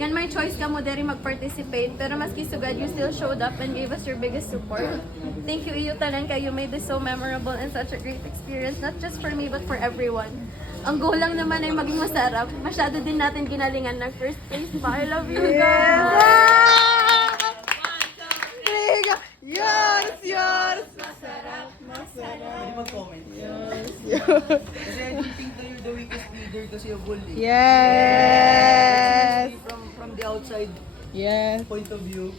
Yan may choice ka mo diri mag-participate, pero maski sugad, you still showed up and gave us your biggest support. Thank you, Iyo Tanan, kay you made this so memorable and such a great experience, not just for me, but for everyone. Ang goal lang naman ay maging masarap. Masyado din natin ginalingan ng first place pa. I love you guys! Yes! Yes! Pwede mag-comment. Kasi I think that you're the weakest leader kasi of all eh. Yes! From the outside Yes! point of view,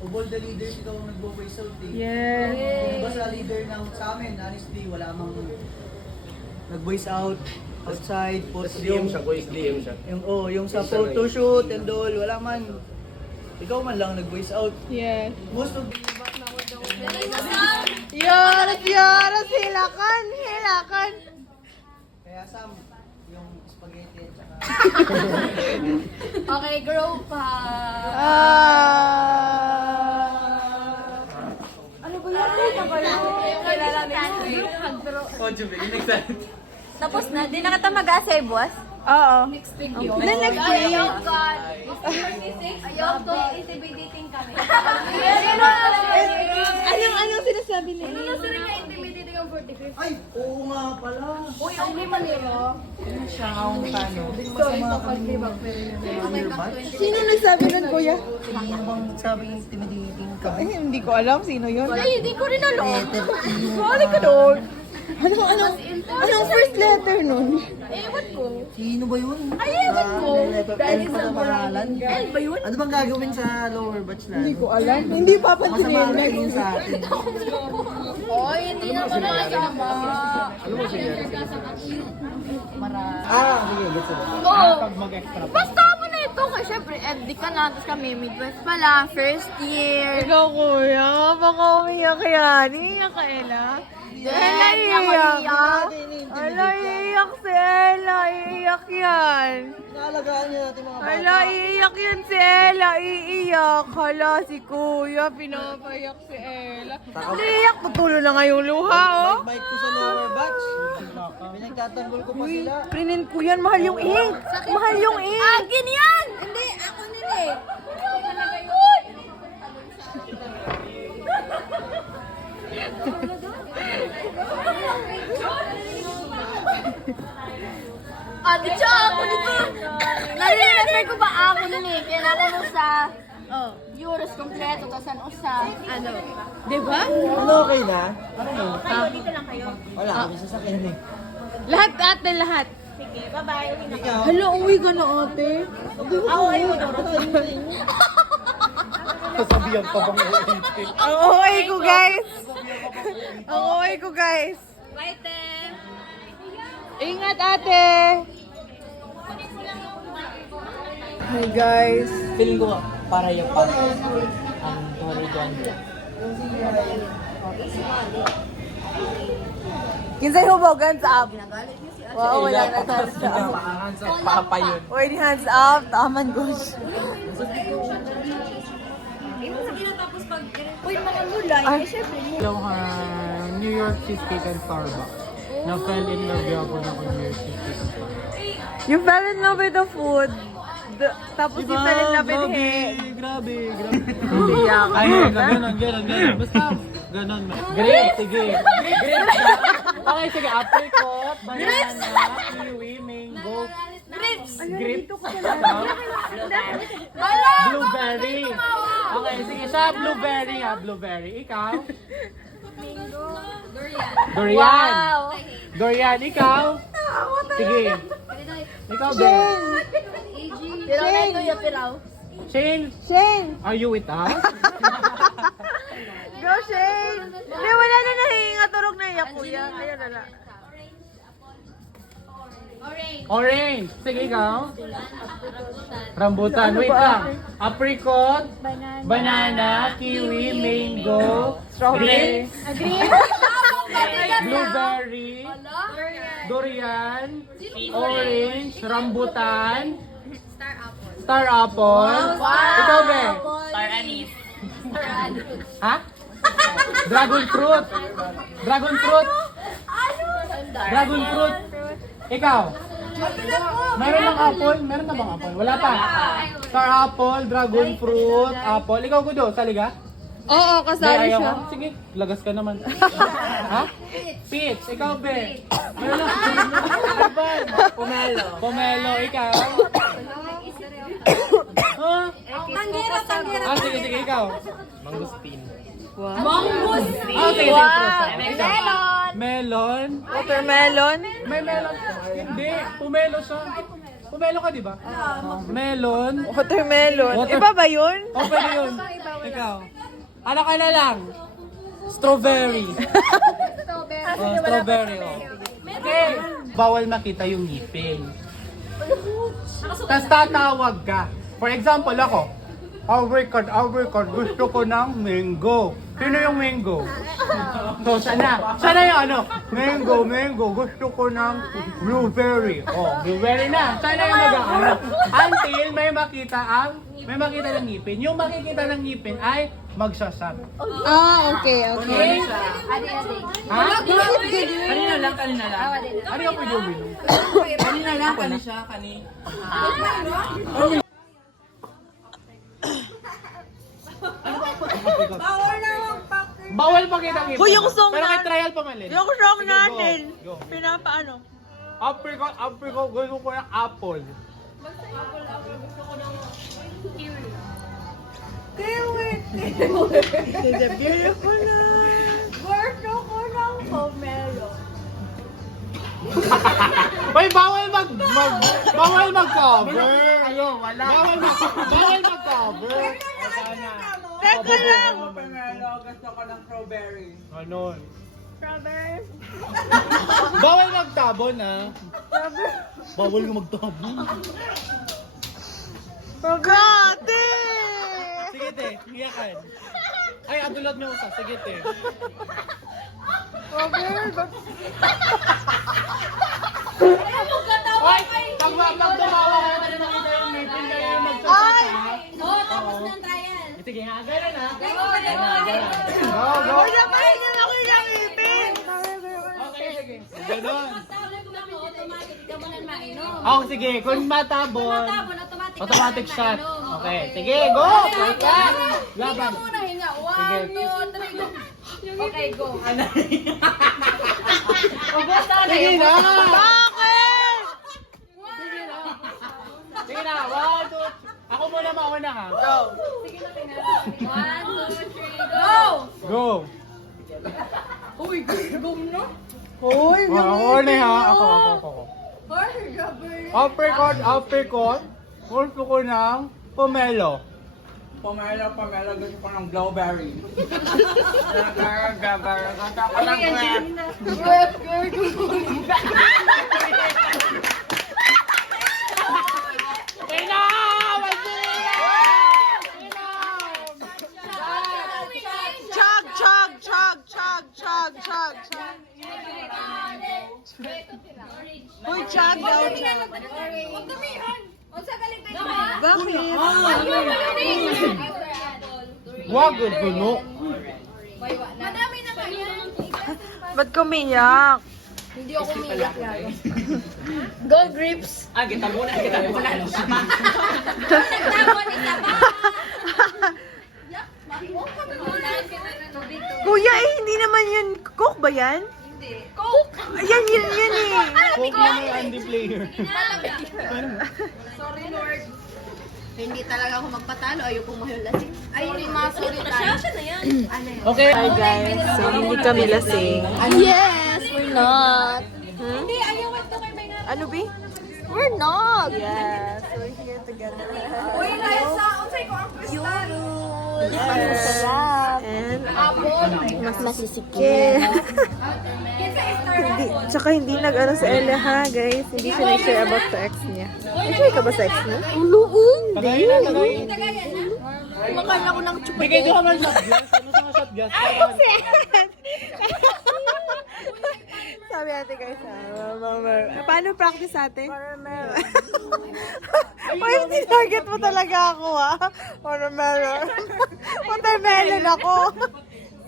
of all the leaders, ikaw ang nag-voice out eh. Yes! Kung ba sa leader ng sa amin, honestly, wala mang nag-voice out outside, DM siya, boys, DM siya. yung sa photo shoot and all, wala man. Ikaw man lang nag-voice out. Yes! Most of the back na Yes! Yes! Hilakan! Hilakan! Kaya Sam, yung spaghetti at saka Okay, grow pa. Ano ba yan? Kilala niyo? Oh, Jubi, next time. Tapos na, di na kita mag-asay, boss? Oo. Next week yun. Then next week. Ayoko, intimidating kami. Anong sinasabi niya? Ano sir nga intimidating ang 45? ay, oo nga pala. Uy, ang lima nila. Siya ang kano. Masama kami Sino nagsabi nun, kuya? Sino bang sabing intimidating ka? Ay, hindi ko alam sino yun. Ay, hindi ko rin alam. Sorry ka doon. Anong first letter nun? Ewan ko. Sino ba yun? Ay, ewan ko. Dahil sa pangalan. L ba yun? Ano bang gagawin sa lower batch na? Hindi ko alam. Hindi papansinin Masama yun. rin sa atin. Oy, hindi naman masama. Sige, gets it. Oo. Basta mo na ito. Kasi syempre, FD ka na. Tapos kami Midwest pala. First year. Ikaw, kuya. Baka umiyak yan. Iiyak ka, Ella. Ella, iiyak ka. Ella, iiyak si Ella. Iiyak yan. Naalagaan niya natin mga bata. Hala, iiyak yan si Ella. Iiyak. Hala, si kuya. Pinapayak si Ella. Iiyak. Tutulo na nga yung luha, oh. Bike ko sa lower batch. Pinagtatanggol ko pa sila. Prinin ko yan. Mahal yung ink. Mahal yung ink. Akin yan! Hindi, ako nila eh. Ate siya, ako nito. Nare-remember ko ba ako nun eh. Kaya nakuha sa Euros kompleto, tapos ano sa ano. Diba? Ano, okay na? Dito lang kayo. Wala, kami sasakyan eh. Lahat ate, lahat. Ikaw? Hala, uwi ka na ate. Ako ay Sasabihan pa bang ulitin? Ang OA ko, guys. Ang OA ko, guys. Bye, te. Ingat, ate. Hi, guys. Feeling ko para yung pang ang horizon. Kinsay hubaw, hands up. Wow, wala na hands up. Papa yun. Wait, hands up. Taman, gosh. Yung New York cheesecake and Starbucks. Na-fell in love ako na New York cheesecake and Starbucks. You fell in love with the food. Tapos you fell in love with him. Grabe. Ay, ganun. Basta, ganun. Grape, sige. Grape ka. Okay, sige. Apricot, banana, kiwi, mango. Grapes! Grapes. Blueberry. Okay, sige. Siya, blueberry ha. Blueberry. Ikaw? Durian. Durian, ikaw? Sige. Ikaw, Ben. Pero na ito yung piraw. Shane, Shane! are you with us? Go, Shane! Hindi, wala na nahinga. Turog na iyak, kuya. Kaya na. Orange. Sige, ikaw. Rambutan. Wait lang. Apricot, banana, kiwi, mango, strawberry. blueberry, durian, orange, rambutan, star apple. Ikaw, be? Star anise. Ha? Dragon fruit. Dragon fruit. Dragon fruit. Ikaw? Meron ng apple? Meron na bang apple? Wala pa. Star apple, dragon fruit, apple. Ikaw, Kudo, saliga? Oo, kasali Be, ayaw siya. mo? Sige, lagas ka naman. Ha? Peach. Ikaw, be. Meron lang. Pomelo. Pomelo, ikaw. Ha? Ah, sige, sige, ikaw. Mangustin. Ah, sige, sige, fruit. Melon. Melon. Watermelon. May melon. Hindi, pumelo siya. Pumelo ka, di ba? Melon. Watermelon. Iba ba yun? O, pwede yun. Ikaw. Ano ka na lang? Strawberry. Oh, strawberry, oh. Okay. Bawal makita yung ngipin. Tapos tatawag ka. For example, ako. Overcard, gusto ko ng mango. Sino yung mango? So, sana yung ano? Mango, gusto ko ng blueberry. Oh, blueberry na. Sana yung nag-ano. Until may makita ng ngipin. Yung makikita ng ngipin ay magsasab. Ah, okay, okay. Ha? Kanina lang. Ano yung pwede uminom? Kanina lang. Kani siya, kani. Bawal pakita ng ngipin. Hoy, yung song Pero na- kay trial pa man, Len. Yung song Sige, natin. go. Pinapaano? Apricot, gusto ko ng apple. The beautiful na. Hoy, bawal mag-cover. Ayun, wala. Bawal mag-cover. Teka lang. Gusto ko ng strawberry. Ano? Bawal magtabon, ha? Bawal ka magtabon. Gati! Sige, te. Iyakan. Ay, adulat mo usa. Sige, te. Hoy, pag dumawa ka na nakita yung ngipin kayo yung magsasat, ha? Sige nga, gano'n, ha? Go, go. Sabay na ako yung ngipin! Okay, sige. Ganon. Oh, sige. Kung matabon, automatic shot. Okay, sige, go! Perfect! Laban. Sige. Okay, go. Sige na! Bakit? Sige na, 1, 2, ako muna mauna, ha? Go! 1, 2, 3, go! Go! Hoy, Ako na, ha? Ako. Apricot. Gusto ko ng pomelo. Pomelo, gusto ko ng blueberry. Chug, chug, chug, chug, chug, chug, chug. Hoy, chug daw, chug. Bakit? Wag, gulo. Madami na kayo. Ba't kumiyak? Hindi ako umiyak yan. Go Grips! Ah, kita muna. Nagtapon isa pa. Kuya, hindi naman yun. Coke ba yan? Hindi. Coke! Ayan, yun eh. Coke na may Andy player. Sorry Lord. Hindi talaga ako magpatalo. Ayoko mahulasin. Ay, hindi masuri tayo. Siya na yan. Okay. Hi guys, so hindi kami lasing. Yes, we're not. Hindi, ayaw ito kay May nga. Ano, B? We're not. Yes, we're here together. Uy, dahil sa, unsay ko ang kristal. Masarap. And, Mas masisikip. hindi, tsaka hindi nag-ano sa Ella ha, guys. Hindi siya nag-share about sa ex niya. Nag-share ka ba sa ex niya? Tagayin na. Kumakain ako ng chupa. Bigay doon ka man shot glass. Ano sa shot glass? Sabi ate guys, paano practice ate? Uy, tinarget mo talaga ako Watermelon. Watermelon ako.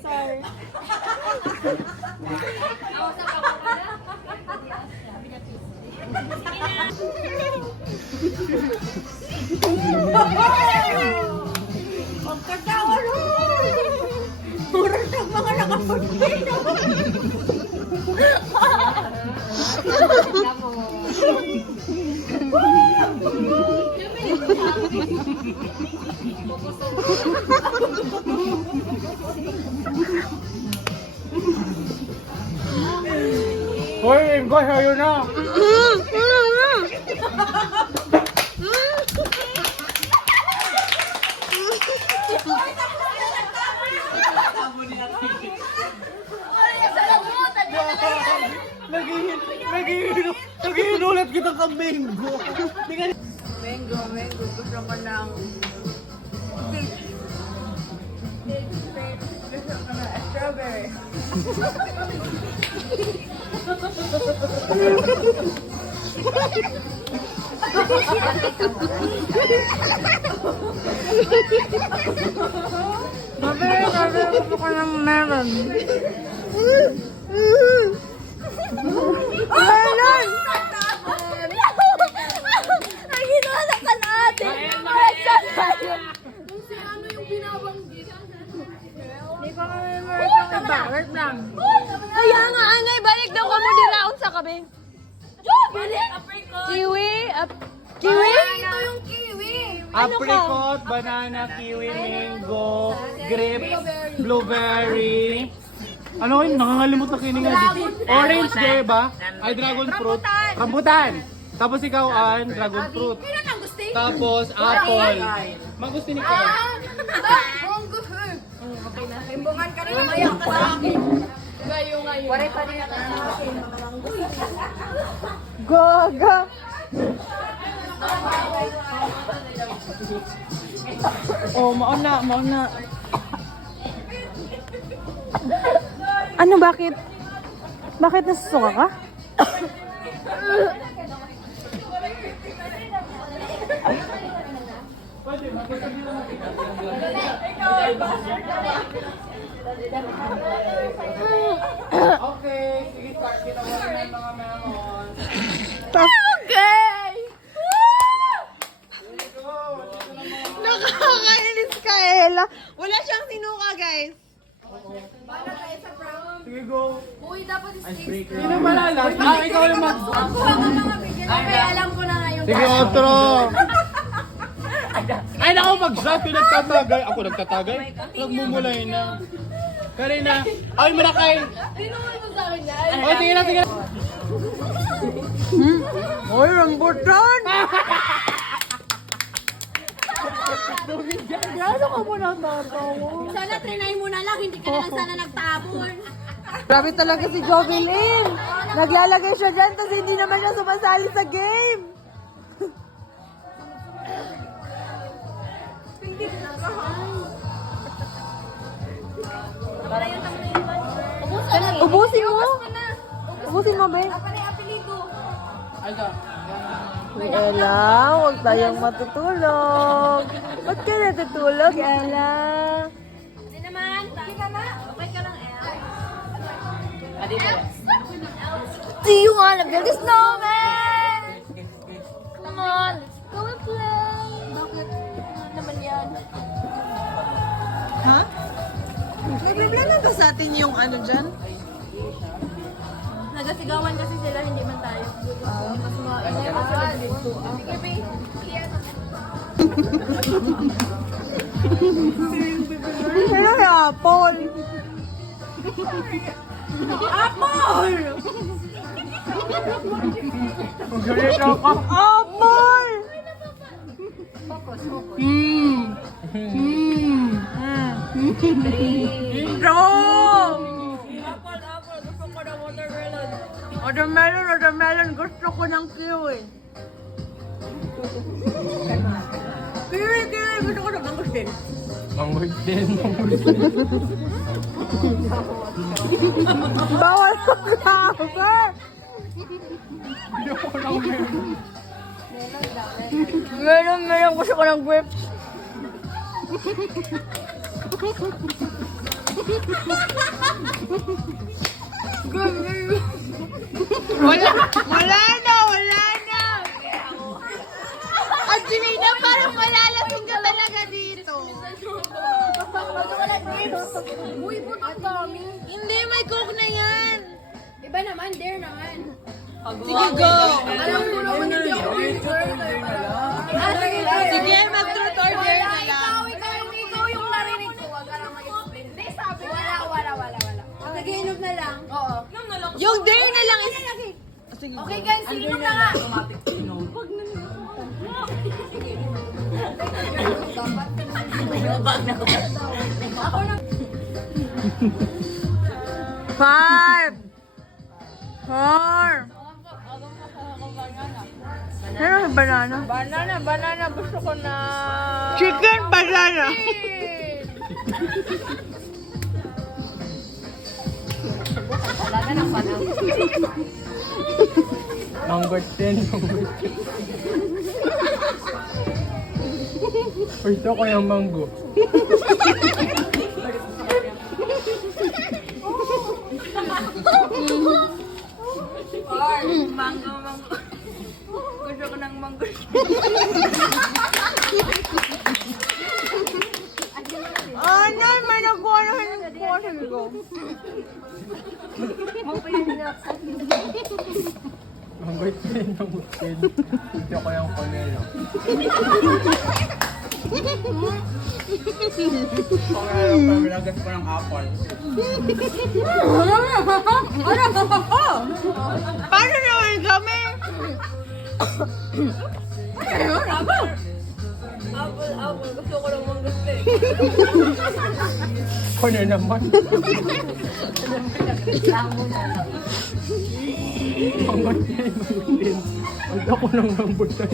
Sorry. Pagkatawa mo! Murang ng mga nakapuntina! Hoy, Ingo, sa'yo na! Naghihinulat kitang ka-mango. Mango. Gusto ko ng peach. Gusto ko ng strawberry. Sabi, gusto ko ng melon. Melon! Ang hinala ka natin! Alexa tayo! Si ano yung binabanggit? Hindi ko kami meron iba. Wait lang. Kaya nga, anay, balik daw ka mo diraon sa kabe. Balik! Kiwi? Kiwi? Ito yung kiwi! Apricot, banana, kiwi, mango, grape, blueberry. Ano yun? Nakakalimot na kininga dito. Orange, di ba? Ay, dragon fruit. Rambutan. Tapos ikaw an dragon fruit. Tapos apple. Magusto ni Kyle. Imbungan ka rin mamaya ka sa akin. Ngayon. Pare pa rin ako sa akin. Gaga! Oh, mauna. Ano, bakit? Bakit nasusuka ka? Okay, sige, start. Ginawa na yung mga melon. Okay! Nakakainis ka, Ella. Wala siyang sinuka, guys. Sige, go. Uy, dapat Icebreaker. Sino malala? Ikaw yung mag... Kuha ka mga bigyan. Okay, alam ko na ngayon. Sige, outro. Ay, naku, mag-shot. Yung nagtatagay. Ako nagtatagay? Nagmumulay na. Karina. Ay, Marakay. Tinungan mo sa akin yan. Oh, sige na. Uy, rambutan! Gano'n ka mo natatawa? Sana trinay mo na lang, hindi ka na lang sana nagtabon. Grabe talaga si Jovelyn. Naglalagay siya dyan, tapos hindi naman siya sumasali sa game. Ubusin mo? Ubusin mo, babe. Uy, Ella, huwag tayong matutulog. Ba't ka natutulog, Ella? Hindi naman. Hindi ka na. Okay ka lang, Do you wanna build a snowman? Come on, let's go and play. Bakit? Ano naman yan? Ha? May problema ba sa atin yung ano dyan? Nagasigawan kasi sila, hindi man tayo. Mas hindi pa sila dito. Sige, babe. Pero may apple. Apple! Intro! Watermelon. Gusto ko ng kiwi. Kiwi. Gusto ko ng mangustin. Mangold din. Bawal ko cover! Meron gusto ko ng grapes. Wala na! At Janina, parang malalasing ka talaga dito. Uy, butot dami. Hindi, may coke na yan. Iba naman, dare naman. Sige, go! Alam ko naman hindi ako Sige, mag-truth or dare na lang. Ikaw yung narinig ko. Wag ka na mag-explain. Hindi, sabi ko. Wala. Nag-iinom na lang. Oo. Yung dare na lang is... Okay, guys, inom na nga. Five! Four! Ano banana? Banana. Gusto ko na. Chicken banana! Mangold din. Ito ko yung mango. Mango. Gusto ko ng mango. Ano? May nakuha na nakuha sabi ko. Mangold din. Ito ko yung konelo. Pamilagas ko ng apple. Paano naman kami? Apple. Gusto ko ng mangustin. Ano naman? Mangold din. Ito ko ng mangold din.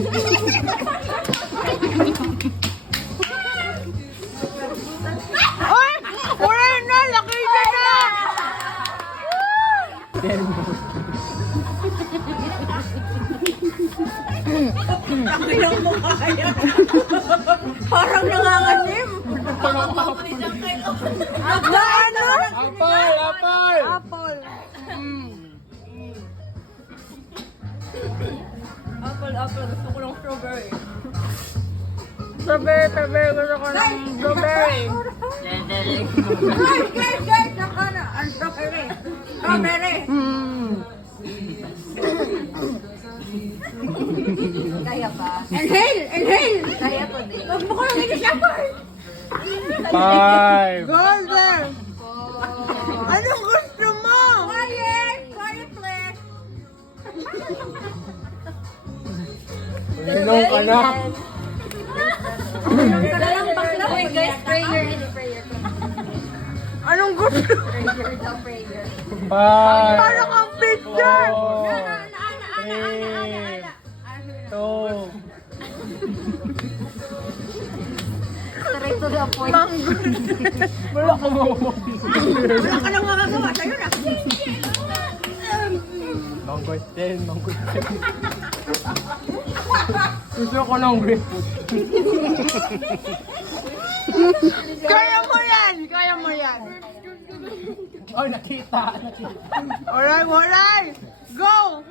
Ay! Wala na! Laki na na! Then, Parang nangangasim! Na ano? apple! Apple! Apple. Gusto ko ng strawberry. Strawberry. Gusto ko ng blueberry. Guys, nakana. Ang strawberry. Kaya pa. Inhale! Kaya to din. Five! Golden! Anong gusto mo? Quiet, please. Inom ka na. Dalang bakla. Uy, guys, prayer. Anong gusto? Prayer. Five! Parang ang picture! Four! Three! Two! Straight to the point. Wala ka mamamag. Wala ka nang magagawa sa'yo na. Mangold din. Gusto ko ng grapefruit. Kaya mo yan! Ay, nakita. Alright! Go!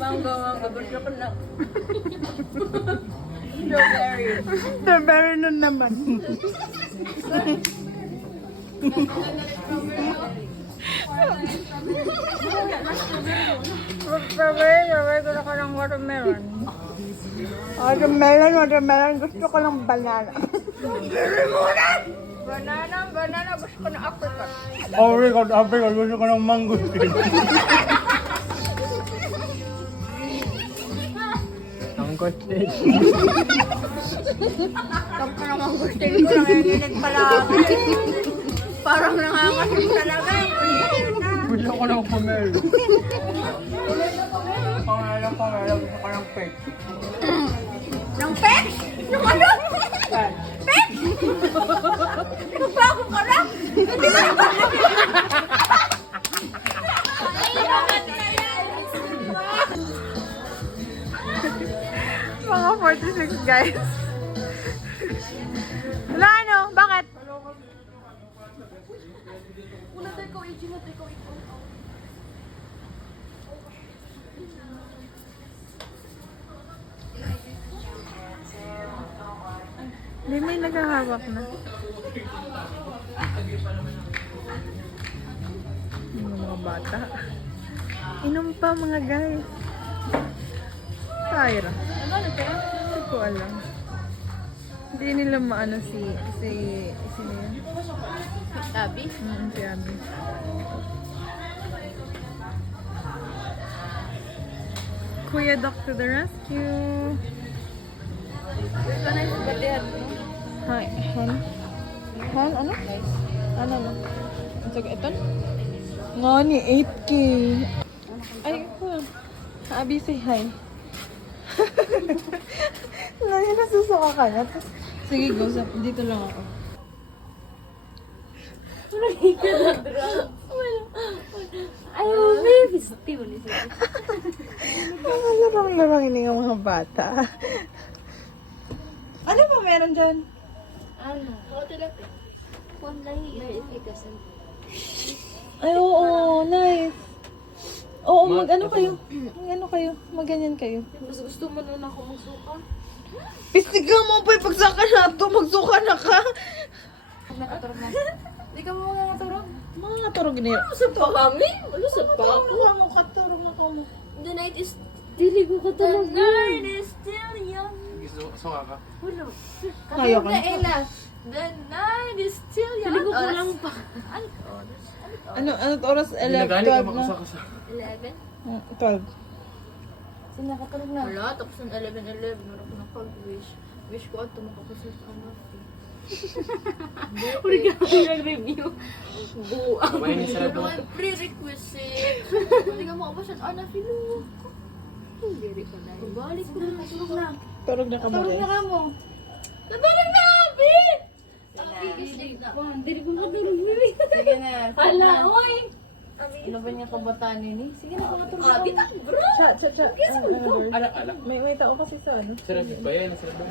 Mango. Gusto ko na. Strawberry. Strawberry nun naman. Strawberry. Gusto ko ng watermelon. Watermelon. Gusto ko ng banana. Banana. Gusto ko ng apricot. Apricot. Gusto ko ng mango. Mangold din. Tapos naman gusto ko nanginginig pala ako. Parang nangangasim talaga. Gusto ko ng pomelo. Pangalan, gusto ko ng pek. Ng pet? Ng ano? Pet? Nagbago ka na? Mga 46 guys. Wala ano? Bakit? Hindi, may naghahawak na. Yung mga bata. Inom pa mga guys. Tyra. Hindi ko alam. Hindi nila maano sino yun? Abby? Si Abby. Kuya Doc to the rescue. Hi, hen? Hen, ano? Ano? Sige, ito? Nga ni 8K. Ay, Abby, say hi. Nasusuka ka na. Sige, go. Dito lang ako. Ay, baby, still. Ang larang-larang ini ng mga bata. Ano ba meron dyan? Ano? Ay, oo, nice. Oo, mag-ano kayo? Mag-ano kayo? Mag-ganyan kayo. Mas gusto mo nun ako magsuka? Pistiga mo pa, pagsaka na to, magsuka na ka. Nakaturog na. Hindi ka mo nakaturog? Mga katurog niya. Lusot pa kami? Lusot pa ako. Mga katurog na ko mo. The night is... Dili ko katulog. The night is still young. Gusto ka? Wala. Kaya ka na. Ella. The night is still young. Dili ko kulang pa. Ano oras? 11, Ginagani ka 12 na. makasakasa. 11? 12. Saan nakatulog na? Wala. Tapos ng 11:11. Meron ko ng pag-wish. Wish ko at tumakapasal sa anak. Uli ka nag-review. Buang. Kumain ni Sarado. Mga prerequisite. Hindi ka makapasal. Ana, filo. Very ka na. Balik ko na. Tulog na. Turog na ka mo, Tulog na guys. ka mo. Natulog na, Abi! Hindi ko matulog na. Sige na. Hala, oy! Ano ba niya kabataan nini? Sige na, matulog na. Abi, bro! Chat. Alak. May tao kasi sa ano. Sarap ba yan? Sarap ba?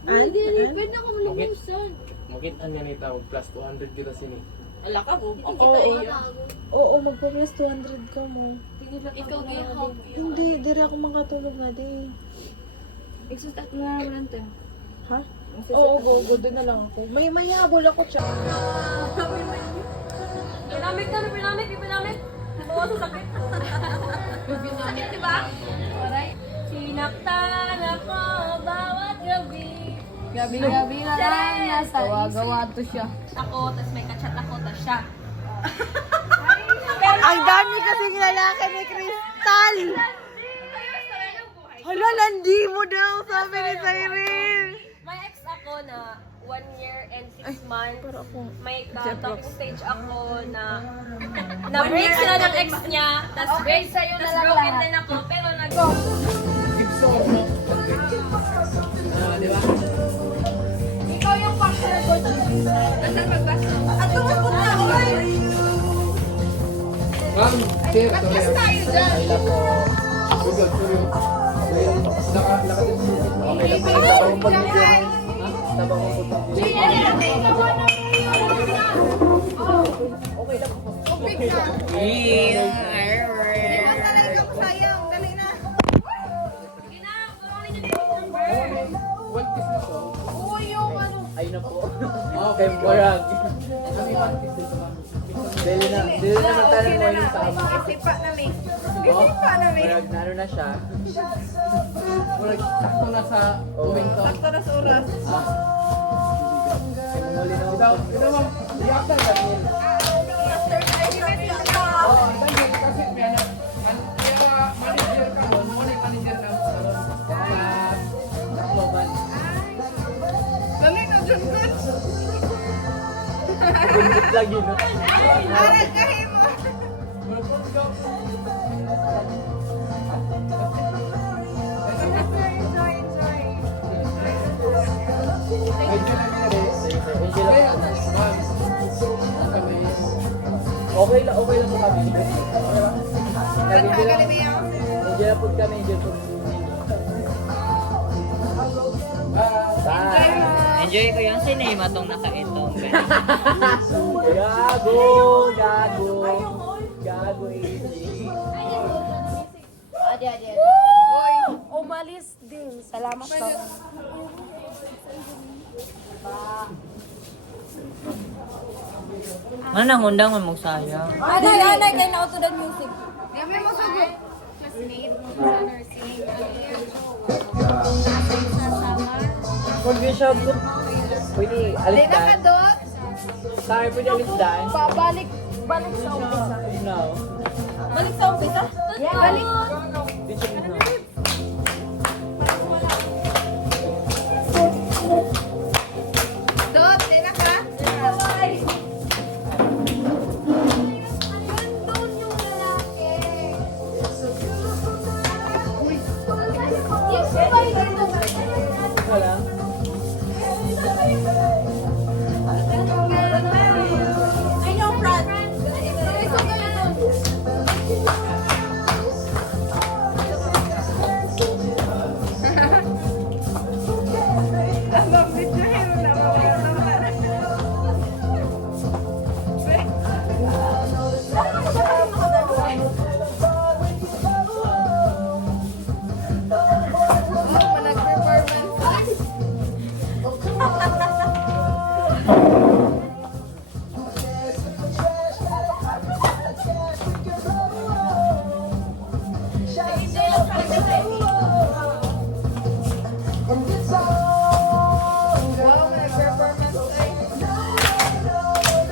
Hindi, pwede na ako malubusan. Makita niya ni tawag plus 200 kita sini. Ala ka mo. Oo, magpa-press 200 ka mo. Ikaw gihap. Hindi, dire ako makatulog na di. Exit at na naman tayo. Ha? Oo, go. Doon na lang ako. May habol ako, chat. Pinamit. Oo, sakit. Sakit, diba? Alright. Sinaktan ako bawat gabi. Gabi na lang nasa gawa to siya. Ako, tas may kachat ako, tas siya. Ang dami kasing lalaki ni Crystal! Hala, landi mo daw, sabi ni Cyril. May ex ako na 1 year and 6 months. May talking stage ako na na-break sila ng ex niya. Tapos break sa'yo na lang broken din ako. Pero ikaw yung partner ko. Asan magbaso? At tumupot na ako. Ma'am, sir, Mas tayo dyan. Sugod. Ay na po. Okay, morag. Dili naman tayo mo yung tama. Sipa na may. Morag na ano na siya. Morag sakto na sa uwing to. Sakto na sa oras. Muli na ito. Ito ma'am, iyak na Daniel. Daniel, kasi kaya manager ka mo, muna yung manager ng salon. Sa Tacloban. Dali na, John Good. Bundit lagi no. Aral kahin mo. Enjoy, enjoy. Okay lang po kami. Saan ka, Galileo? Enjoy po kami, enjoy po. Bye! Enjoy ko yung sinema tong nakaitong. Gago! Gago! Gago, AJ. Uy, umalis din. Salamat po. Ano nang undang mo magsayang? Anay, kayo na to the music. Kami mo sugot. Mag-bishop. Pwede, alis Di na ka dan. doon. Sorry, pwede alis dan. Balik sa umpisa. No. Balik sa umpisa? Yeah, balik. Bishop no. Doon, di na ka. Wala. I know, Brad. Abang video hero na. Wow, nag-performance ay.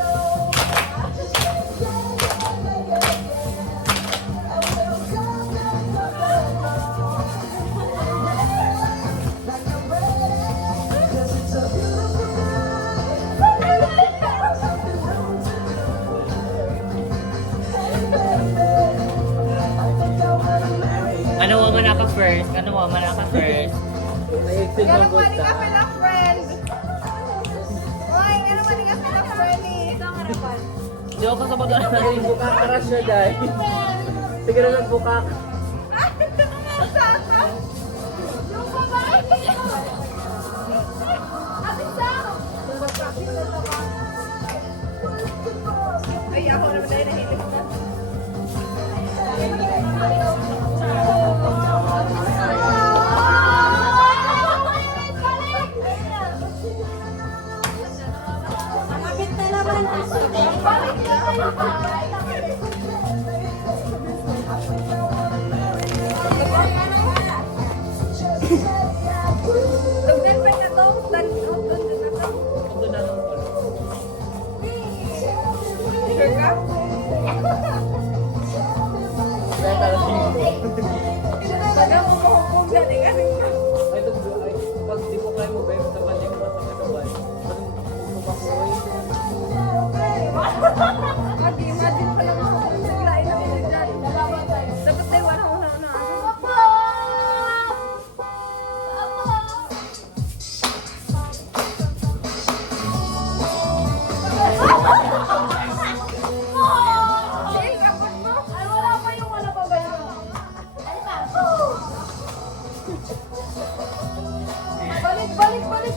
Ano mo man ako first? Ano mo man ako first? Nag-extend ng Ganun good man ka pala, friend. Oy, ganun man ka pala, friend. Ito ang harapan. Di ako kasabot na Ay, bukak karas siya, day. Sige na lang bukak. Ay, ito ang masasa. Yung babae. Ay, ako naman dahil nahilig na. Malapit na naman. Balik na kayo. Dugdan pa na to. Dugdan na to. Ito na lang pala. Sure ka? Kaya talaga Baga mo mahumpong dyan eh. Kasi ay, pag di po kayo mo, bayo sa balik mo sa katabay. Imagine pa lang ako kung naglain ako na dyan. Tapos tayo, wala ko na ano.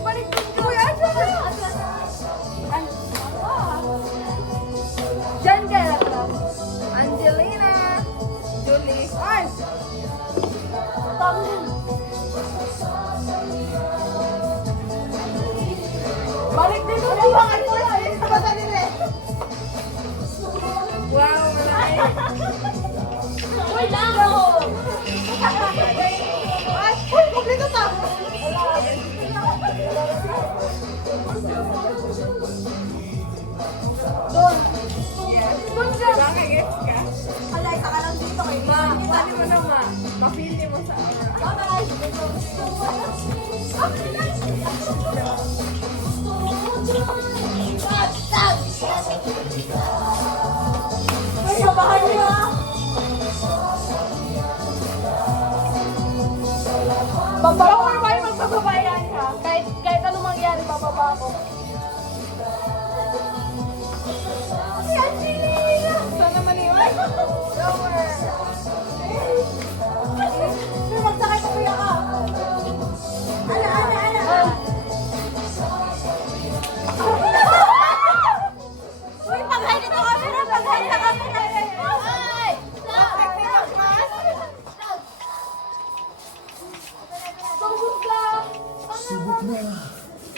Balik! Uy, asa na? Diyan ka na. Angelina. Julie. Ay! Balik dito. Wow, malaki. Uy, lang! Ay, uy, kompleto ta. Doon. Doon siya. Diba, kagets ka? Alay, saka lang dito kayo. Pwede mo na ma-feel mo sa Sana maniwag. Magsakay ka kuya ka. Uy, paghay dito kami na. Paghay na kami na. Ay!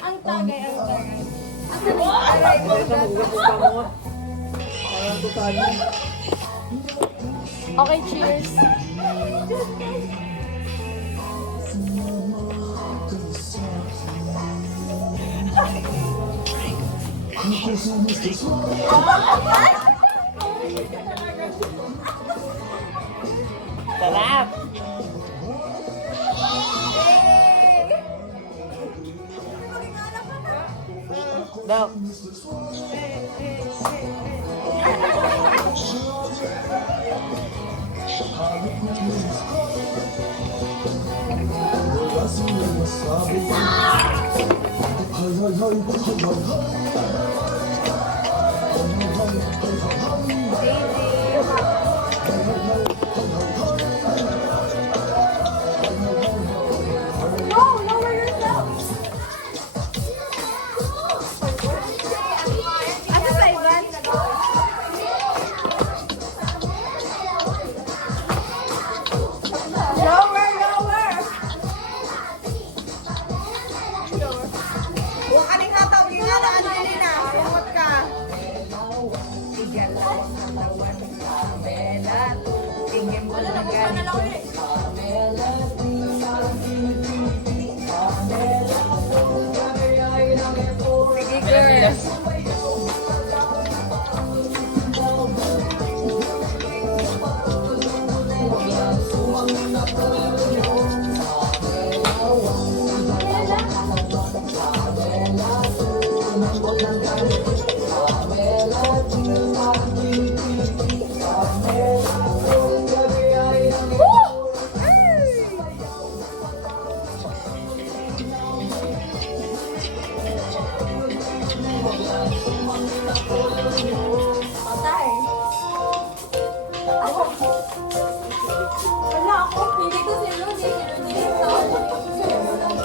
Ang tagay, ang tagay. Okay, cheers. Sarap! Dok. Ano sa Ivan? Lower, lower! Huwag ka rin katawin na na Angelina. Pumot ka. Bigyan lawak ng lawan. Kamela. Tingin mo na ganito. Sige, girl. Wala ako. Hindi ko si Rudy. Si Rudy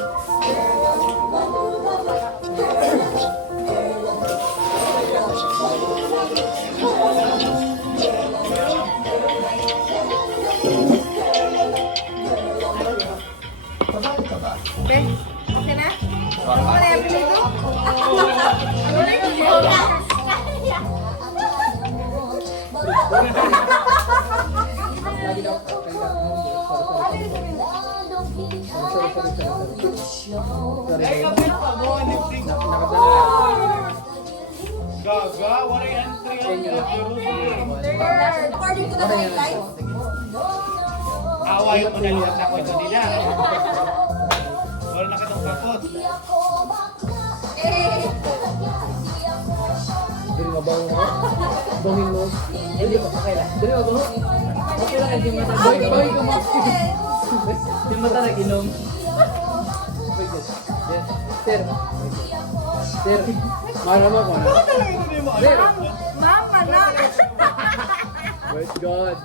Okay na? Ano na yung pinito? Gaga, what are entry According to the guidelines. Away ko na lang na kwento nila. Wala na kitong kapot. Dili mabaho mo. Bongin mo. Hindi pa kailan. Dili mabaho. Okay lang, hindi mata. Boy ko mo. Hindi mata nag-inom. Sir. Sir. Marama ko na. Sir. Mama na! My God.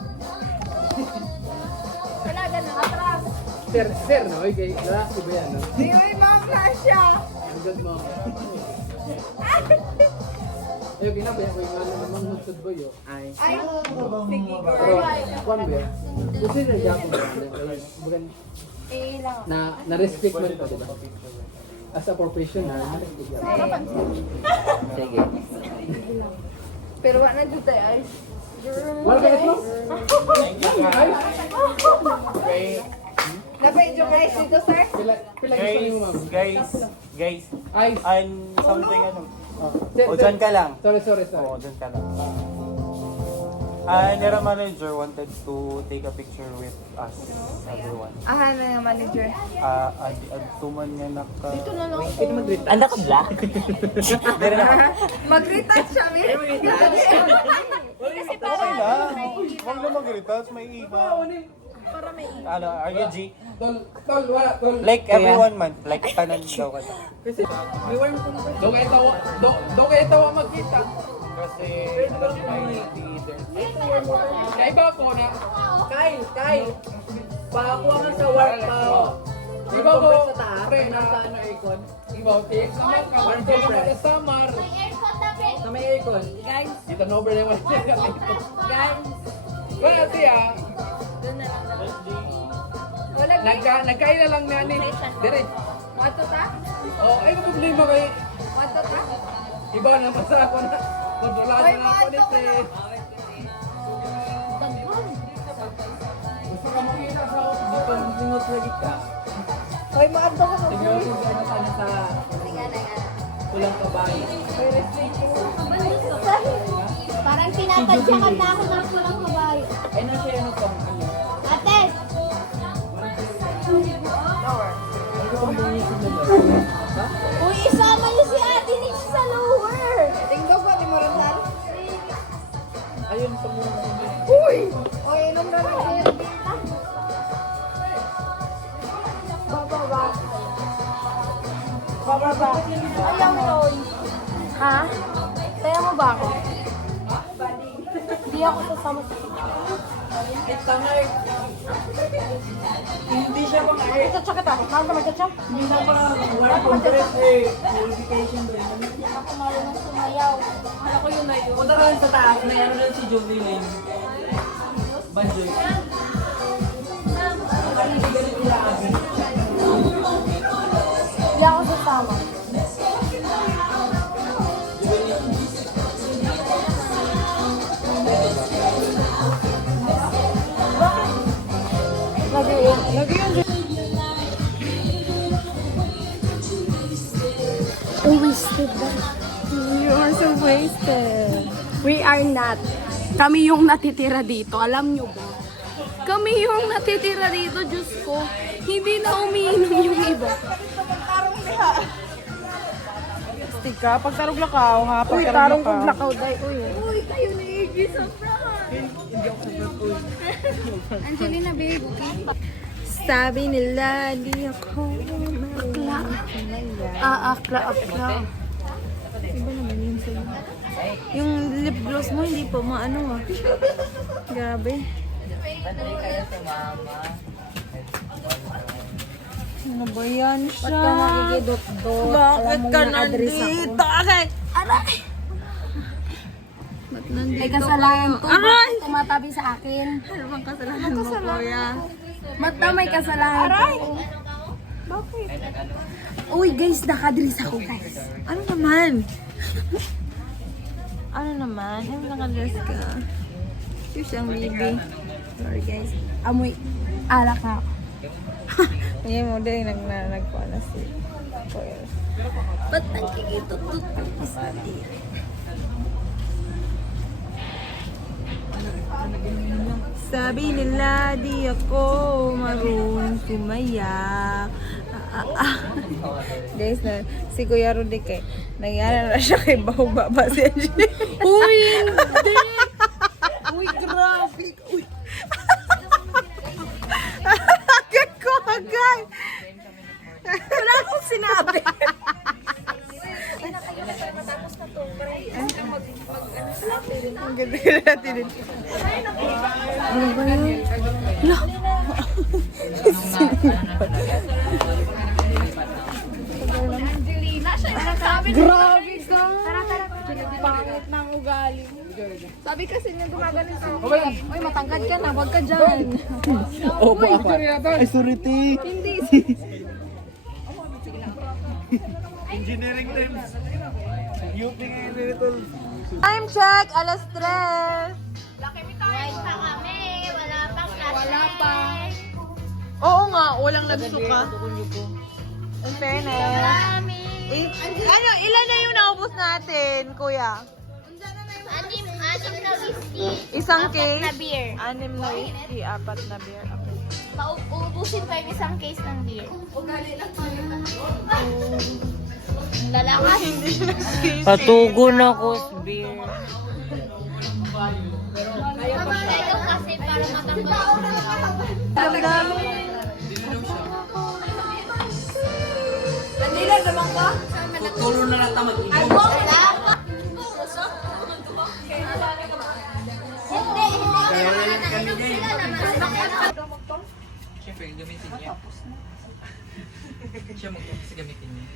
Wala ganun. Atras. Sir, no? Okay, lalaki ba yan, no? Di may mama siya. Ang God mo. Eh, ginabaya ko yung ano namang magsud ba yun? Ay. Ay, sige Pero, girl. kwan ba? Kasi na-japo ba? Bukan, Eh, lang. na-respect mo ito, diba? As a professional, na-respect yan. Sige. Pero wala na dito ay. Wala ka ito? Napay yung guys dito, sir? Pila gusto niyo, ma'am? Guys, Ay, I'm something ano. sir, O, dyan ka lang. Sorry. Oo, dyan ka lang. Nera manager wanted to take a picture with us, everyone. Aha na yung manager. Tuman nga naka... Dito na lang. Anak ko black? Dere na. Mag-retouch siya, may Okay lang. Huwag na mag-retouch, may iba. Ano, are you G? Tol, wala, tol. Like every 1 month, like tanan daw ka. Kasi, may worm ko na. Do kayo tawa magkita. Kasi, Kaya iba ko na, Kyle, pakuha nga sa work pa. Iba ko, pre, nasa ano aircon? Iba, tiyak naman ka. One compress. Sa summer. Na may aircon. Guys. Dito na over na yung Guys, Wala siya. wala Nagkaila lang na ni. Dire. Wato ta? Oh, ay problema kay. Wato ta? Iba naman sa ako na. Wala na ako ni pre. Gusto ka makita sa dito, singot lagi ka. Hoy, maabdo ko. Tingnan mo kung ano sana sa pulang kabayo. Parang pinapadyakan na ako ng pulang kabayo. Ay, nasa ano pang ano? Ate! Uy, isama niyo si Ate Nix sa lower! Tingnan ko, di mo rin saan. Ayun, pang Uy! Oy, inom na lang kayo. Bababa. Ayaw yun. Ha? Kaya mo ba ako? Hindi ako sasama sa picture. Hindi siya pang ay. Chacha kita. Mahal ka mag-chacha? Hindi na pa one compress eh. Qualification doon. Hindi ako marunong sumayaw. Punta ka lang sa taas, may ano doon si Joey Lane. Banjoy. Hindi ako sasama. Lagi yun. Wasted ba? You are so wasted. We are not. Kami yung natitira dito. Alam nyo ba? Kami yung natitira dito, Diyos ko. Hindi na umiinom yung iba. Tika, pagtarog lakaw ha. Uy, tarong kong lakaw, day. Uy. Uy, kayo na Iggy sa front! Angelina, babe, okay? Sabi nila, di ako akla. Akla. Iba naman yun sa'yo. Yung lip gloss mo, hindi pa maano ah. Grabe. Madali kayo sa mama. Ano ba yan siya? Ba't ka nakikidot-dot? Bakit ka na-address ako. nandito? Aray! Aray! Ba't nandito May kasalanan kayo? to. Aray! Bakit tumatabi sa akin? Ano bang kasalanan mo, kuya? Ba't na may kasalanan Aray! Bakit? Uy, guys, nakadress ako, guys. Ano naman? Ano naman? Ano nakadress ka? Yung siyang baby. Sorry, guys. Amoy alak na ako. Ngayon mo din, nagkuha na si Kuya. Ba't nagkikitut-tut sa atin? Sabi nila, di ako marunong sumayak. Guys, si Kuya Rudy kay nangyari na siya kay Bahubaba si Angie. Uy, hindi! Uy, grabe! Uy! Agad ko, agad! Wala akong sinabi. Ang ganda natin din. Ano ba yun? La! Grabe ka! Pangit ng ugali. Sabi kasi niya gumagaling sa ako. Uy, matangkad ka na. Huwag ka dyan. Opo, ako. Ay, sorry, T. Hindi. Engineering times. UP ngayon nito. Time check, alas 3. Wait pa kami. Wala pang class. Wala pa. Oo nga, walang nagsuka. In fairness. Marami. Ano, ilan na yung naubos natin, kuya? Anim na whiskey. Isang Apat case? na beer. 6 na whiskey, 4 na beer. Okay. Uubusin pa yung isang case ng beer. Lalakas. Hindi siya nag-case. Patugon ako sa beer. Ito kasi para matanggal. Tulo na lang tayo mag-inom. Siyempre, gamitin niya. Siya mag-isa gamitin niya.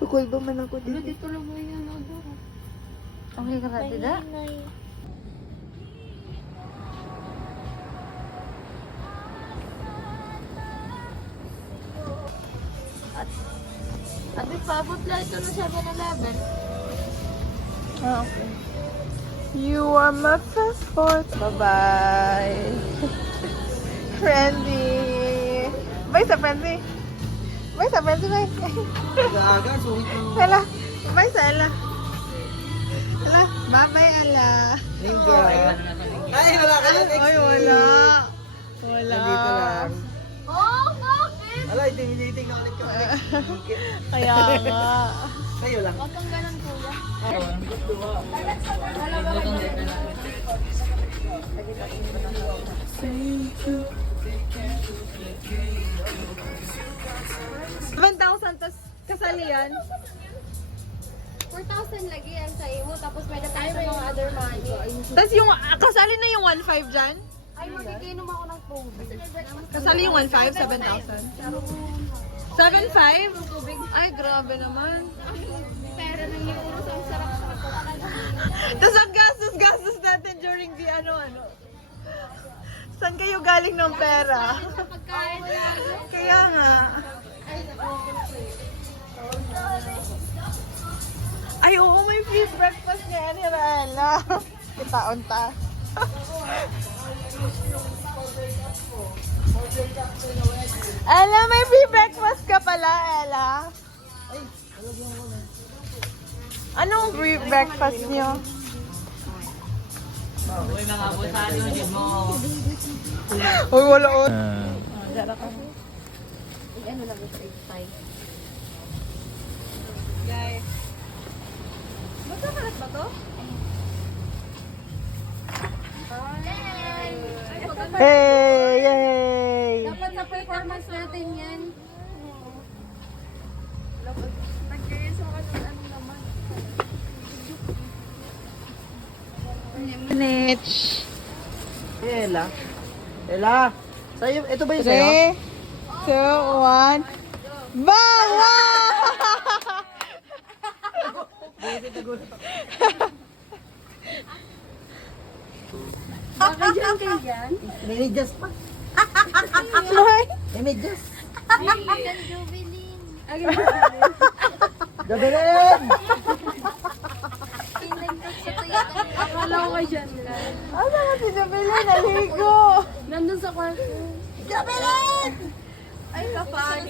Tukul ba man ako dito? Okay ka ba, tida? At paabot lang ito na 7-Eleven. Ah, okay. You are my first sport. Bye-bye. Friendly. Bye sa friendly. Bye sa friendly, bye. Gaga, suhit mo. Hala. Bye sa Ella. Hala. Bye-bye, Ella. Ay, wala ka na. Ay, wala. Wala. Dito lang. Oh, bakit? Ala, intimidating na ulit yung Kaya nga. Kayo lang. Huwag kang ganun, kuya. $7,000 tas kasali yan. 4,000 lagi yan sa iyo, tapos may datay sa mga other money. Tas yung, kasali na yung 1,500 dyan? Ay, magiginom ako ng tubig. Kasali yung 1,500, 7,000. 7,500? Ay, grabe naman. Pero nang euros ang sarap-sarap. Tapos ang gastos natin during the ano. Saan kayo galing ng pera? Pagkain lang. Kaya nga. Ay, oo, may free breakfast niya ni Rala. Kitaon ta. Ella, may free breakfast ka pala, Ella. Anong free breakfast niyo? Uy, mga busado, di mo. Uy, wala o. Ano lang ito, 8.5. Guys. Magkakalat ba to? Hey! Yay! Dapat sa performance natin yan. Niche. Ella. Ella. Sa'yo, ito ba yung sa'yo? 3, 2, 1. Bawa! Bakit dyan kayo dyan? Medyas pa. Ay! Medyas. Jubilin. Gabilin! Akala ko kayo dyan lang. Ano mo si Jabela? Naligo! Nandun sa kwarto. Ay, kapal.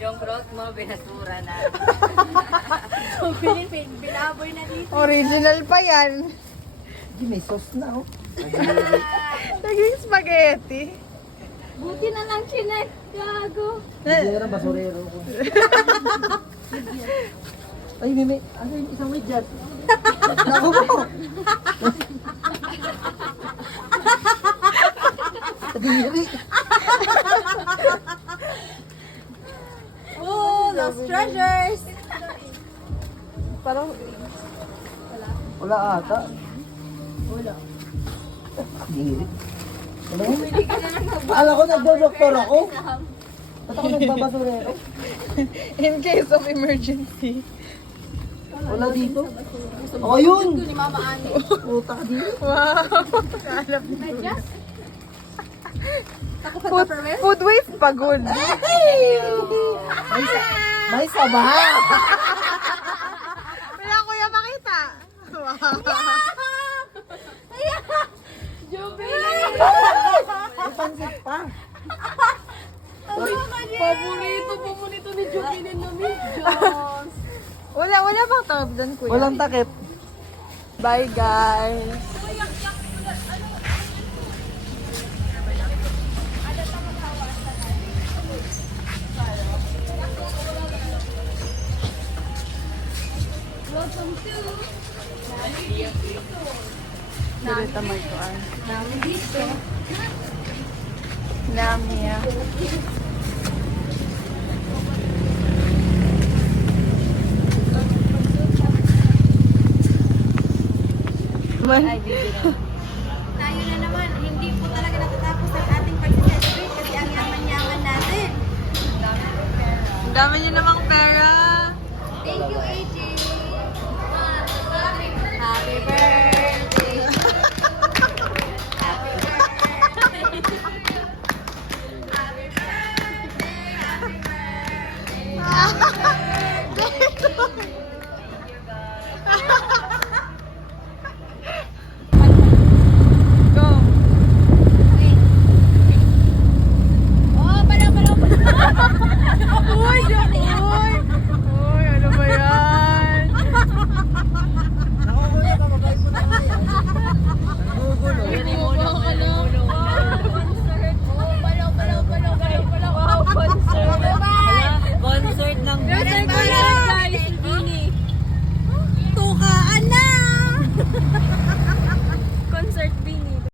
Yung cross mo, binasura na. Binaboy na dito. Original pa yan. Di, may sauce na, oh. Naging spaghetti. Buti na lang chinek. Gago. Hindi na basurero ko. Ay, may, ano yung isang medyas? Naku mo! Kadiri. Oh, lost treasures! Parang, Wala ata. Wala. Kadiri. Ano? Akala ko nagdo-doktor ako. Ba't ako nagbabasurero? in case of emergency. Wala dito. Oh, yun! Puta ka dito. Wow! Kalap nito. Food waste pagod. May sabaha! Wala kuya makita. Wow! May pansit pa. Paborito ni Jubilin na Diyos. Wala bang tawag doon kuya? Walang takip. Bye guys! Welcome to Dito may kuan. Nami dito. Namia. Tayo na naman, hindi po talaga natatapos ang ating pag-celebrate kasi ang yaman-yaman natin. Ang dami niyo namang pera. Thank you, AJ. Happy birthday. Happy birthday. Happy birthday. Happy birthday.